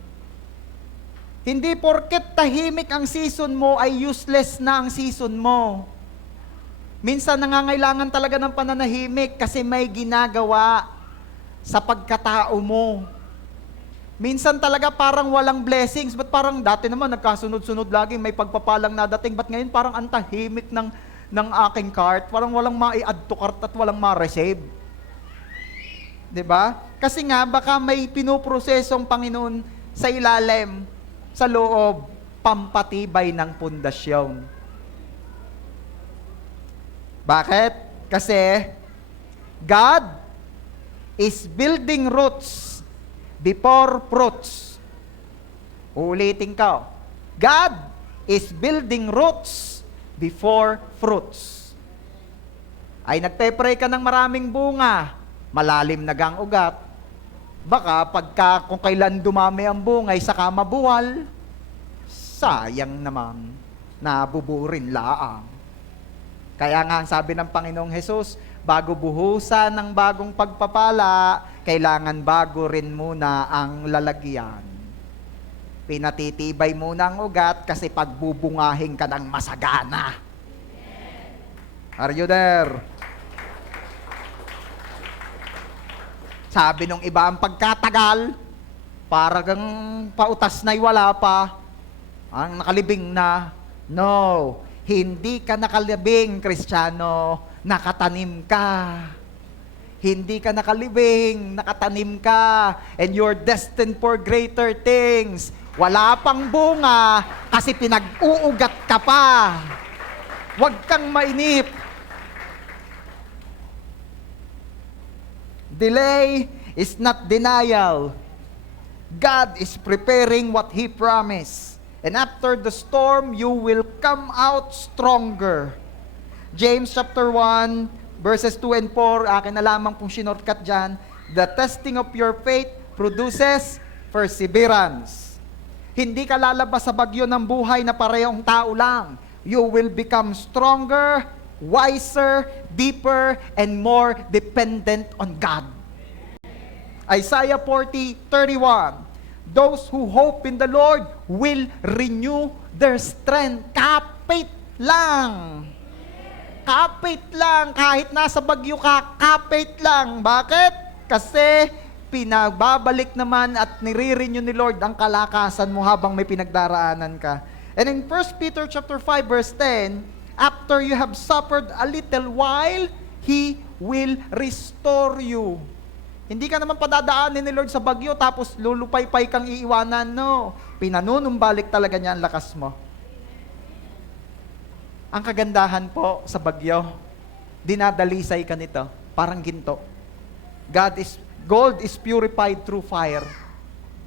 Hindi porket tahimik ang season mo ay useless na ang season mo. Minsan nangangailangan talaga ng pananahimik kasi may ginagawa sa pagkatao mo. Minsan talaga parang walang blessings. Ba't parang dati naman nagkasunod-sunod lagi, may pagpapalang nadating. Ba't ngayon parang ang tahimik ng aking cart? Parang walang ma-add to cart at walang ma-receive. 'Di ba? Kasi nga baka may pinoprosesong Panginoon sa ilalim, sa loob, pampatibay ng pundasyon. Bakit? Kasi God is building roots before fruits. Uulitin ko. God is building roots before fruits. Ay nagpe-pray ka ng maraming bunga, malalim na gang ugat. Baka kung kailan dumami ang bunga ay saka mabuwal, sayang naman, nabuburin laang. Kaya nga ang sabi ng Panginoong Hesus, bago buhusan ng bagong pagpapala, kailangan bago rin muna ang lalagyan. Pinatitibay muna ang ugat kasi pagbubungahin ka ng masagana. Are you there? Sabi nung iba, ang pagkatagal, parang pautas na'y wala pa, ang nakalibing na. No, hindi ka nakalibing, Kristiyano, nakatanim ka. Hindi ka nakalibing, nakatanim ka, and you're destined for greater things. Wala pang bunga kasi pinag-uugat ka pa. Huwag kang mainip. Delay is not denial. God is preparing what He promised. And after the storm, you will come out stronger. James chapter 1, verses 2 and 4, akin na lamang pong shinortcut dyan. The testing of your faith produces perseverance. Hindi ka lalabas sa bagyo ng buhay na parehong tao lang. You will become stronger, wiser, deeper, and more dependent on God. Isaiah 40:31. Those who hope in the Lord will renew their strength. Kapit lang. Kapit lang. Kahit nasa bagyo ka, kapit lang. Bakit? Kasi pinagbabalik naman at nire-renew ni Lord ang kalakasan mo habang may pinagdaraanan ka. And in 1 Peter chapter 5 verse 10, after you have suffered a little while, He will restore you. Hindi ka naman padadaanin ni Lord sa bagyo tapos lulupay-pay kang iiwanan. No. Pinanunumbalik talaga niya ang lakas mo. Ang kagandahan po sa bagyo, dinadalisay ka nito. Parang ginto. Gold is purified through fire.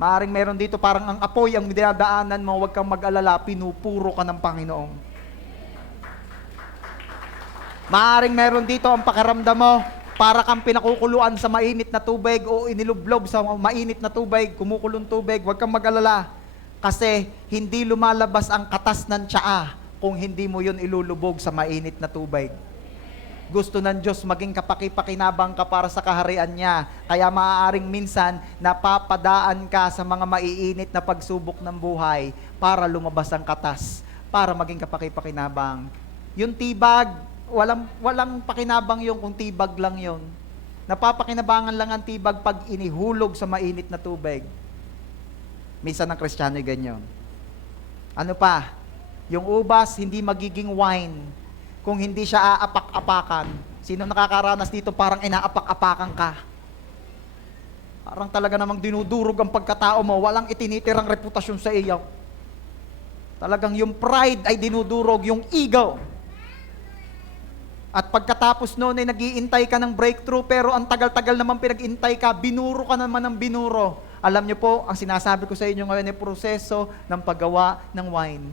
Maaring meron dito parang ang apoy ang dinadaanan mo, huwag kang mag-alala, pinupuro ka ng Panginoon. Maaring meron dito ang pakiramdam mo, para kang pinakukuluan sa mainit na tubig o inilublob sa mainit na tubig, kumukulong tubig, huwag kang mag-alala. Kasi hindi lumalabas ang katas ng tsaa kung hindi mo yun ilulubog sa mainit na tubig. Gusto ng Diyos maging kapaki-pakinabang ka para sa kaharian niya. Kaya maaaring minsan napapadaan ka sa mga maiinit na pagsubok ng buhay para lumabas ang katas, para maging kapaki-pakinabang. Yung tibag, walang pakinabang yung kung tibag lang yon. Napapakinabangan lang ang tibag pag inihulog sa mainit na tubig. Minsan ng Kristiyano ganyan. Ano pa? Yung ubas hindi magiging wine kung hindi siya aapak-apakan. Sino nakakaranas dito parang inaapak-apakan ka? Parang talaga namang dinudurog ang pagkatao mo, walang itinitirang reputasyon sa iyo. Talagang yung pride ay dinudurog, yung ego. At pagkatapos noon ay nag-iintay ka ng breakthrough, pero ang tagal-tagal naman pinag-intay ka, binuro ka naman ng binuro. Alam niyo po, ang sinasabi ko sa inyo ngayon ay proseso ng paggawa ng wine.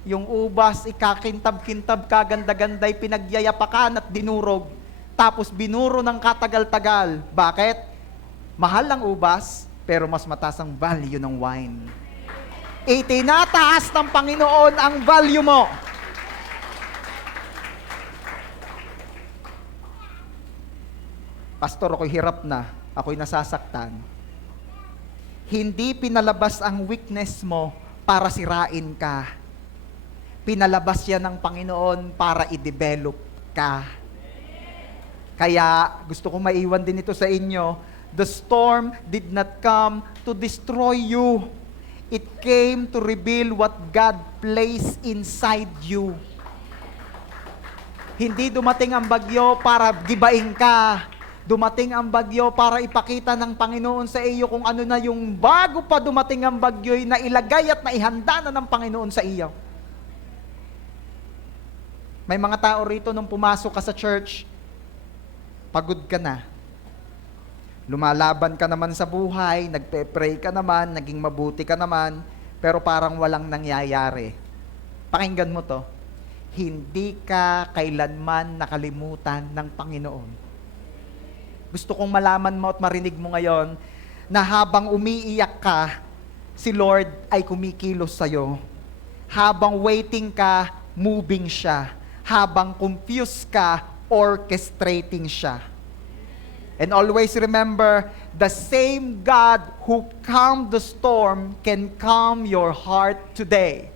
Yung ubas, ikakintab-kintab ka, ganda-ganday, pinagyayapakan at dinurog. Tapos binuro ng katagal-tagal. Bakit? Mahal ang ubas, pero mas mataas ang value ng wine. Itinataas ng Panginoon ang value mo. Pastor, ako'y hirap na. Ako'y nasasaktan. Hindi pinalabas ang weakness mo para sirain ka. Pinalabas yan ng Panginoon para i-develop ka. Kaya gusto ko maiwan din ito sa inyo. The storm did not come to destroy you. It came to reveal what God placed inside you. Hindi dumating ang bagyo para gibain ka. Dumating ang bagyo para ipakita ng Panginoon sa iyo kung ano na yung bago pa dumating ang bagyo'y na ilagay at naihanda na ng Panginoon sa iyo. May mga tao rito nung pumasok ka sa church, pagod ka na. Lumalaban ka naman sa buhay, nagpe-pray ka naman, naging mabuti ka naman, pero parang walang nangyayari. Pakinggan mo to. Hindi ka kailanman nakalimutan ng Panginoon. Gusto kong malaman mo at marinig mo ngayon na habang umiiyak ka, si Lord ay kumikilos sa'yo. Habang waiting ka, moving siya. Habang confused ka, orchestrating siya. And always remember, the same God who calmed the storm can calm your heart today.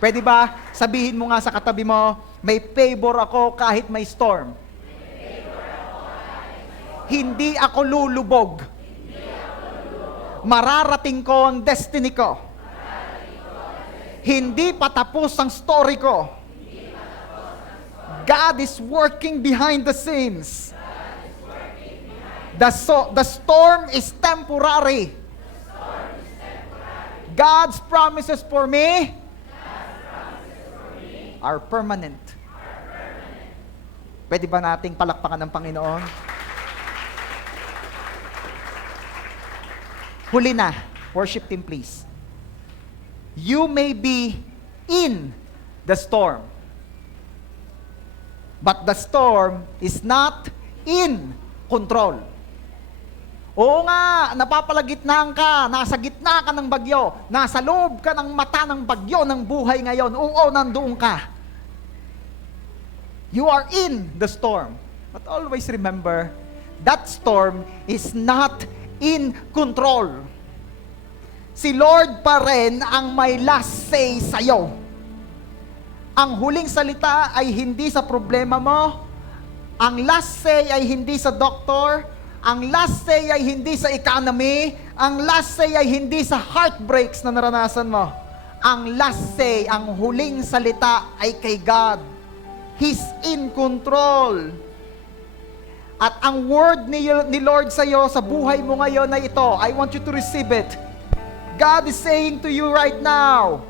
Pwede ba sabihin mo nga sa katabi mo, may favor ako kahit may storm. Hindi ako lulubog. Mararating ko ang destiny ko. Hindi patapos ang story ko. God is working behind the scenes. The storm is temporary. God's promises for me are permanent. Pwede ba nating palakpakan ng Panginoon? Huli na. Worship team, please. You may be in the storm, but the storm is not in control. Oo nga, napapalagitnaan ka, nasa gitna ka ng bagyo, nasa loob ka ng mata ng bagyo ng buhay ngayon. Oo, nandoon ka. You are in the storm. But always remember, that storm is not in control. Si Lord pa rin ang may last say sa'yo. Ang huling salita ay hindi sa problema mo. Ang last say ay hindi sa doktor. Ang last say ay hindi sa economy. Ang last say ay hindi sa heartbreaks na naranasan mo. Ang last say, ang huling salita ay kay God. He's in control. At ang word ni Lord sa iyo, sa buhay mo ngayon na ito, I want you to receive it. God is saying to you right now,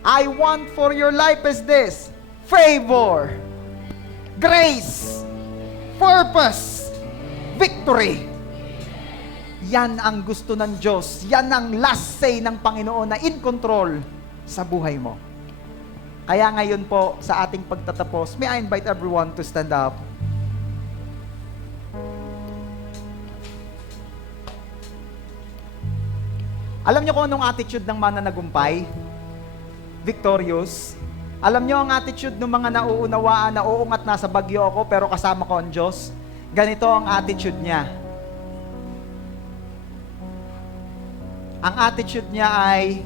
I want for your life is this: favor, grace, purpose, victory. Yan ang gusto ng Diyos. Yan ang last say ng Panginoon na in control sa buhay mo. Kaya ngayon po, sa ating pagtatapos, may I invite everyone to stand up. Alam niyo kung anong attitude ng mananagumpay? Victorious. Alam niyo ang attitude ng mga nauunawaan na uungat nasa bagyo ako pero kasama ko ang Diyos? Ganito ang attitude niya. Ang attitude niya ay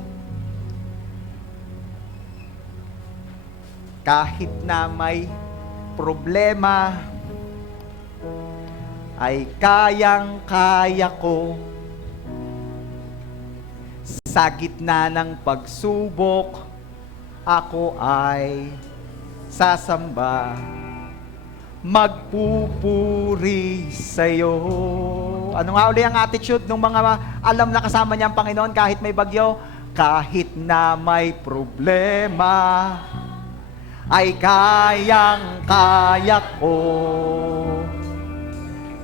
kahit na may problema ay kayang-kaya ko. Sa gitna ng pagsubok, ako ay sasamba, magpupuri sa'yo. Ano nga uli ang attitude ng mga alam na kasama niya ang Panginoon kahit may bagyo? Kahit na may problema, ay kayang-kaya ko.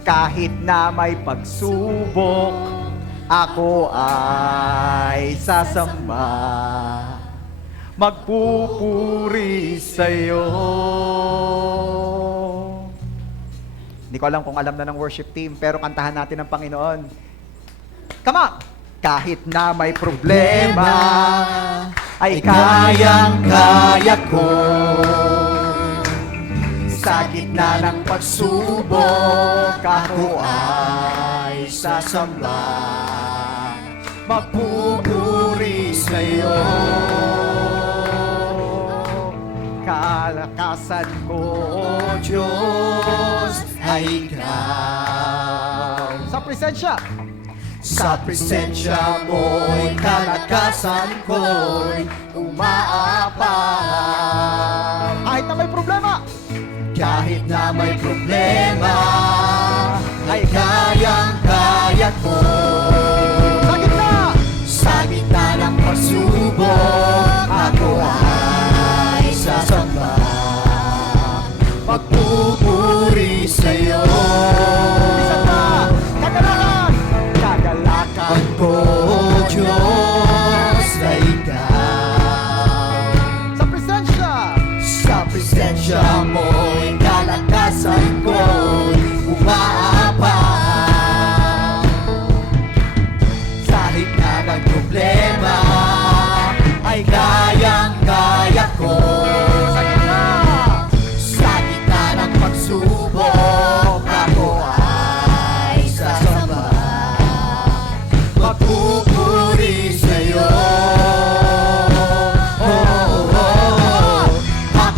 Kahit na may pagsubok, ako ay sasamba, magpupuri sa'yo. Hindi ko alam kung alam na ng worship team, pero kantahan natin ang Panginoon. Come on! Kahit na may problema, ay kayang-kaya ko. Sa gitna ng pagsubok, ako ay sasamba, magpupuri sa'yo. Kalakasan ko, O Diyos, ay Ikaw. Sa presensya. Sa presensya mo'y kalakasan ko'y umaapang. Kahit na may problema. Kahit na may problema, ay kayang-kaya ko. Sa gitna ng pagsubok, ako ay sasamba, magpupuri sa'yo. Isa pa, kagalakan ko, O Diyos, na Ikaw. Sa presensya mo'y kalakasan ko'y umaapang. Sa gitna ng problema, ay kayang-kaya ko. Sa gitna ng pagsubok, ako ay sasamba, magpupuri sa'yo.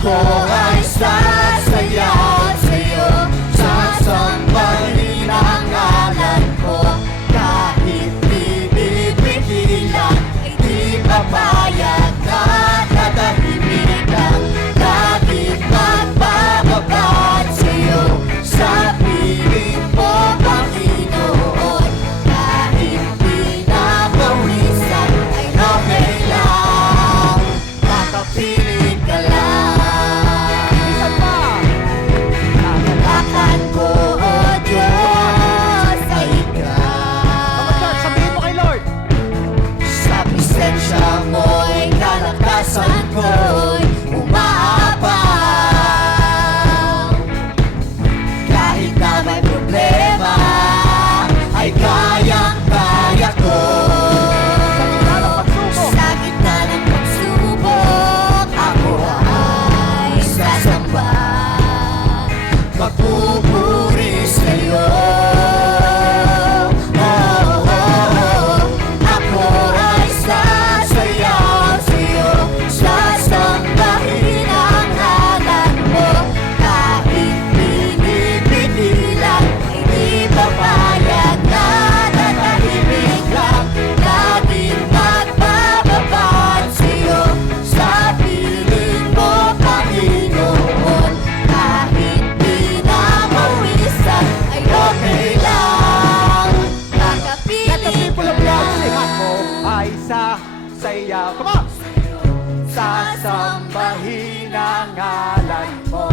Ako ay sasayaw sa'yo, sasambahin ang ngalan ko. Kahit binipigilan, di papayag na tatahimik lang. Laging magpapabad sa'yo, sa piling mo, Panginoon. Kahit pinapawisan, ay okay lang, makapiling ka lang. Nakalakan ko, O Diyos, ay Ikaw. Sabihin mo kay Lord. Sa presensya mo'y kalakasan ko'y umaapang. Kahit na may problema, ay kayang-kaya ko. Sa gitna ng pagsubok, ako ay sasamba, magpupuri sa'yo. Ako ay sasayaw sa'yo, sasambahin sasayaw. Come on! Sasambahin ang ngalan mo,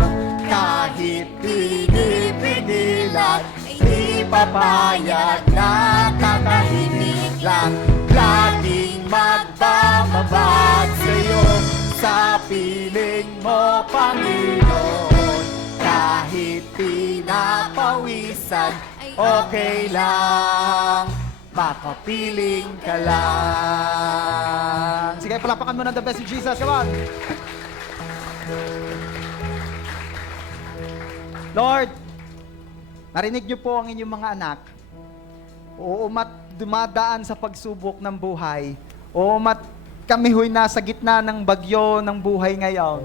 kahit pinipigilan, di papayag na tatahimik lang. Laging magbababad sa'yo, sa piling mo, Panginoon. Kahit pinapawisan, okay lang, makapiling ka lang. Sige, palapakan mo ng the best in Jesus. Come on! Lord, narinig niyo po ang inyong mga anak. Oo, dumadaan sa pagsubok ng buhay. Oo, kami ho'y nasa gitna ng bagyo ng buhay ngayon.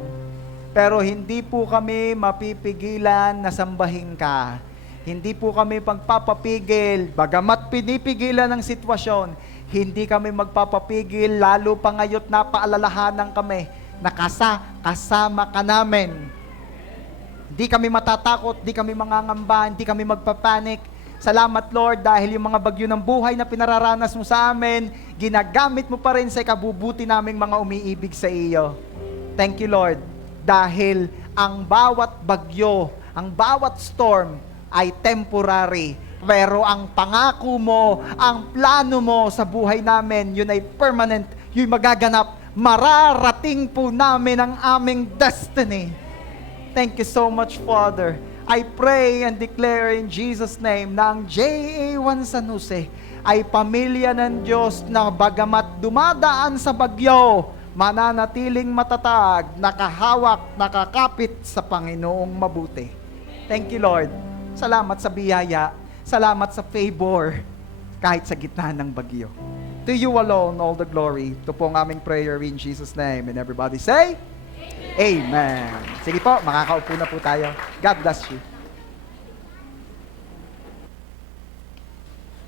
Pero hindi po kami mapipigilan na sambahin ka. Hindi po kami pagpapapigil, bagamat pinipigilan ng sitwasyon, hindi kami magpapapigil, lalo pa ngayon napaalalahanan kami na kasama ka namin. Hindi kami matatakot, hindi kami mangangamba, hindi kami magpapanik. Salamat Lord dahil yung mga bagyo ng buhay na pinararanas mo sa amin, ginagamit mo pa rin sa ikabubuti naming mga umiibig sa iyo. Thank you Lord dahil ang bawat bagyo, ang bawat storm ay temporary. Pero ang pangako mo, ang plano mo sa buhay namin, yun ay permanent, yun magaganap. Mararating po namin ang aming destiny. Thank you so much Father. I pray and declare in Jesus' name na ang JA1 San Jose ay pamilya ng Diyos na bagamat dumadaan sa bagyo, mananatiling matatag, nakahawak, nakakapit sa Panginoong mabuti. Thank you Lord. Salamat sa biyaya, salamat sa favor, kahit sa gitna ng bagyo. To you alone all the glory. Ito po ang aming prayer in Jesus' name. And everybody say, Amen. Sige po, makakaupo na po tayo. God bless you.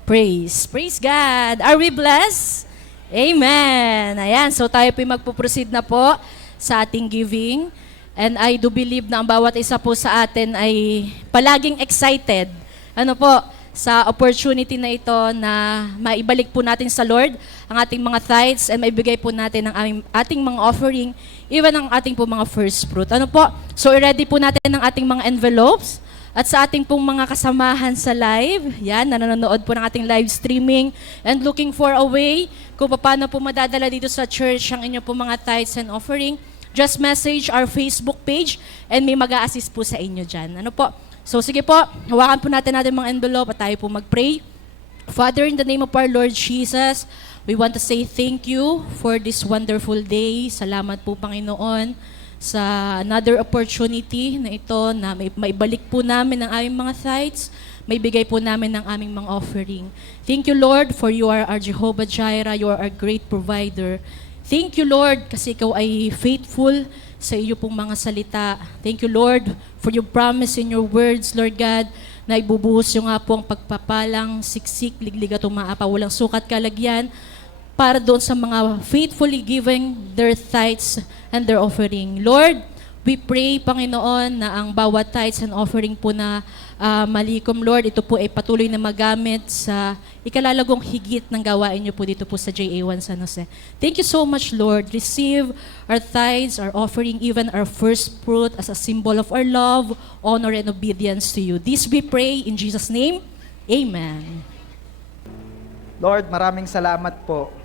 Praise God. Are we blessed? Amen. Ayan, so tayo po magpuproceed na po sa ating giving. And I do believe na ang bawat isa po sa atin ay palaging excited. Ano po, sa opportunity na ito na maibalik po natin sa Lord ang ating mga tithes and maibigay po natin ang ating mga offering, even ang ating po mga first fruit. Ano po? So, i-ready po natin ang ating mga envelopes at sa ating pong mga kasamahan sa live, yan, na nanonood po ng ating live streaming and looking for a way kung paano po madadala dito sa church ang inyo po mga tithes and offering, just message our Facebook page and may mag-a-assist po sa inyo dyan. Ano po? So sige po, hawakan po natin mga envelope at tayo po mag-pray. Father, in the name of our Lord Jesus, we want to say thank you for this wonderful day. Salamat po, Panginoon, sa another opportunity na ito na maibalik po namin ang aming mga tithes, maibigay po namin ang aming mga offering. Thank you, Lord, for you are our Jehovah Jireh, you are our great provider. Thank you, Lord, kasi ikaw ay faithful sa iyo pong mga salita. Thank you, Lord, for your promise in your words, Lord God, na ibubuhos yung nga po ang pagpapalang, siksik, liglig at umaapa, walang sukat kalagyan, para doon sa mga faithfully giving their tithes and their offering. Lord, we pray, Panginoon, na ang bawat tithes and offering po na malikom, Lord, ito po ay patuloy na magamit sa ikalalagong higit ng gawain niyo po dito po sa JA1 San Jose. Thank you so much, Lord. Receive our tithes, our offering, even our first fruit as a symbol of our love, honor, and obedience to you. This we pray in Jesus' name. Amen. Lord, maraming salamat po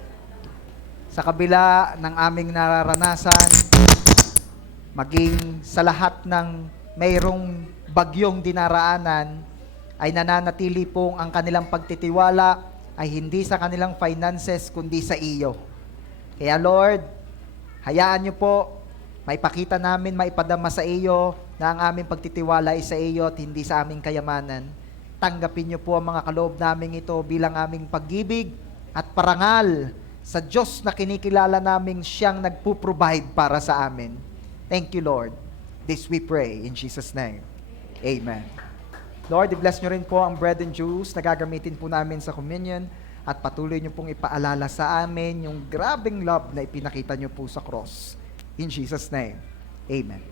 sa kabila ng aming nararanasan, maging sa lahat ng mayroong bagyong dinaraanan, ay nananatili pong ang kanilang pagtitiwala ay hindi sa kanilang finances, kundi sa iyo. Kaya Lord, hayaan niyo po, maipakita namin, maipadama sa iyo na ang aming pagtitiwala ay sa iyo at hindi sa aming kayamanan. Tanggapin niyo po ang mga kaloob namin ito bilang aming pag-ibig at parangal sa Diyos na kinikilala naming siyang nagpo-provide para sa amin. Thank you, Lord. This we pray in Jesus' name. Amen. Lord, i-bless nyo rin po ang bread and juice na gagamitin po namin sa communion at patuloy nyo pong ipaalala sa amin yung grabing love na ipinakita nyo po sa cross. In Jesus' name. Amen.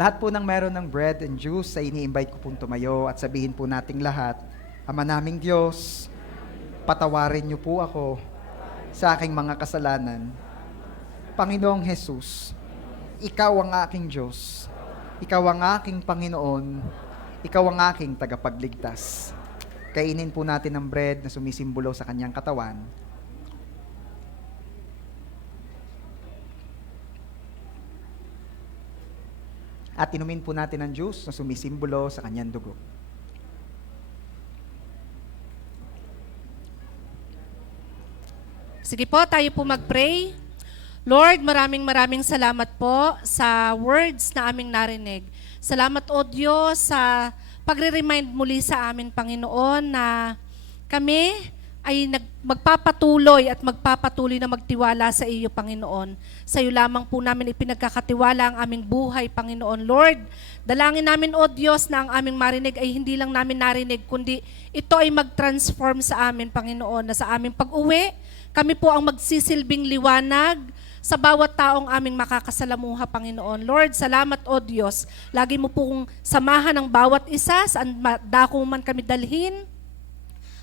Lahat po ng meron ng bread and juice ay ini-invite ko pong tumayo at sabihin po nating lahat, Ama naming Diyos, patawarin niyo po ako sa aking mga kasalanan. Panginoong Jesus, Ikaw ang aking Diyos. Ikaw ang aking Panginoon. Ikaw ang aking tagapagligtas. Kainin po natin ang bread na sumisimbolo sa kanyang katawan. At inumin po natin ang juice na sumisimbolo sa kanyang dugo. Sige po, tayo po mag-pray. Lord, maraming salamat po sa words na aming narinig. Salamat, O Diyos, sa pagre-remind muli sa amin, Panginoon, na kami ay magpapatuloy at magpapatuloy na magtiwala sa iyo, Panginoon. Sa iyo lamang po namin ipinagkakatiwala ang aming buhay, Panginoon. Lord, dalangin namin, O Diyos, na ang aming marinig ay hindi lang namin narinig, kundi ito ay mag-transform sa amin, Panginoon, na sa aming pag-uwi, kami po ang magsisilbing liwanag sa bawat taong aming makakasalamuha, Panginoon. Lord, salamat, O Diyos. Lagi mo pong samahan ang bawat isa, saan dako man kami dalhin.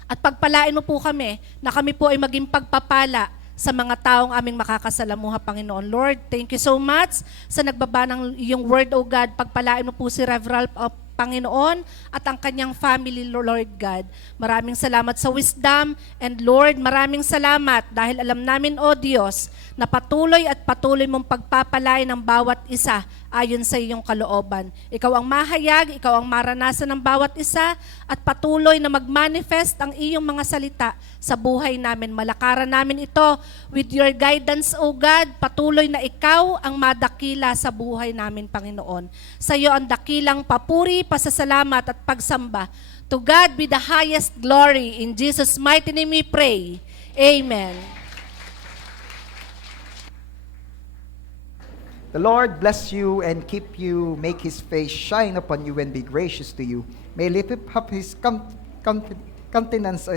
At pagpalain mo po kami na kami po ay maging pagpapala sa mga taong aming makakasalamuha, Panginoon. Lord, thank you so much sa nagbaba ng iyong word, O God. Pagpalain mo po si Rev Ralph, Panginoon, at ang kanyang family, Lord God. Maraming salamat sa wisdom, and Lord, maraming salamat dahil alam namin, O Diyos, na patuloy at patuloy mong pagpapalain ng bawat isa ayon sa iyong kalooban. Ikaw ang mahayag, ikaw ang maranasan ng bawat isa, at patuloy na mag-manifest ang iyong mga salita sa buhay namin. Malakaran namin ito with your guidance, O God. Patuloy na ikaw ang madakila sa buhay namin, Panginoon. Sa iyo ang dakilang papuri, pasasalamat at pagsamba. To God be the highest glory. In Jesus' mighty name we pray. Amen. The Lord bless you and keep you, make His face shine upon you and be gracious to you. May lift up His countenance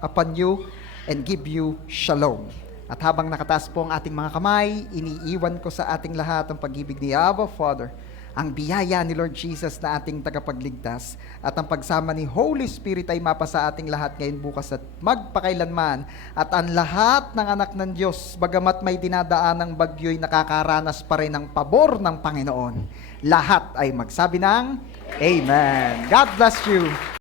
upon you and give you shalom. At habang nakataas po ang ating mga kamay, iniiwan ko sa ating lahat ang pag-ibig ni Abba Father, ang biyaya ni Lord Jesus na ating tagapagligtas, at ang pagsama ni Holy Spirit ay mapa sa ating lahat ngayon, bukas at magpakailanman. At ang lahat ng anak ng Diyos, bagamat may dinadaan ng bagyo'y nakakaranas pa rin ng pabor ng Panginoon. Lahat ay magsabi ng Amen. God bless you.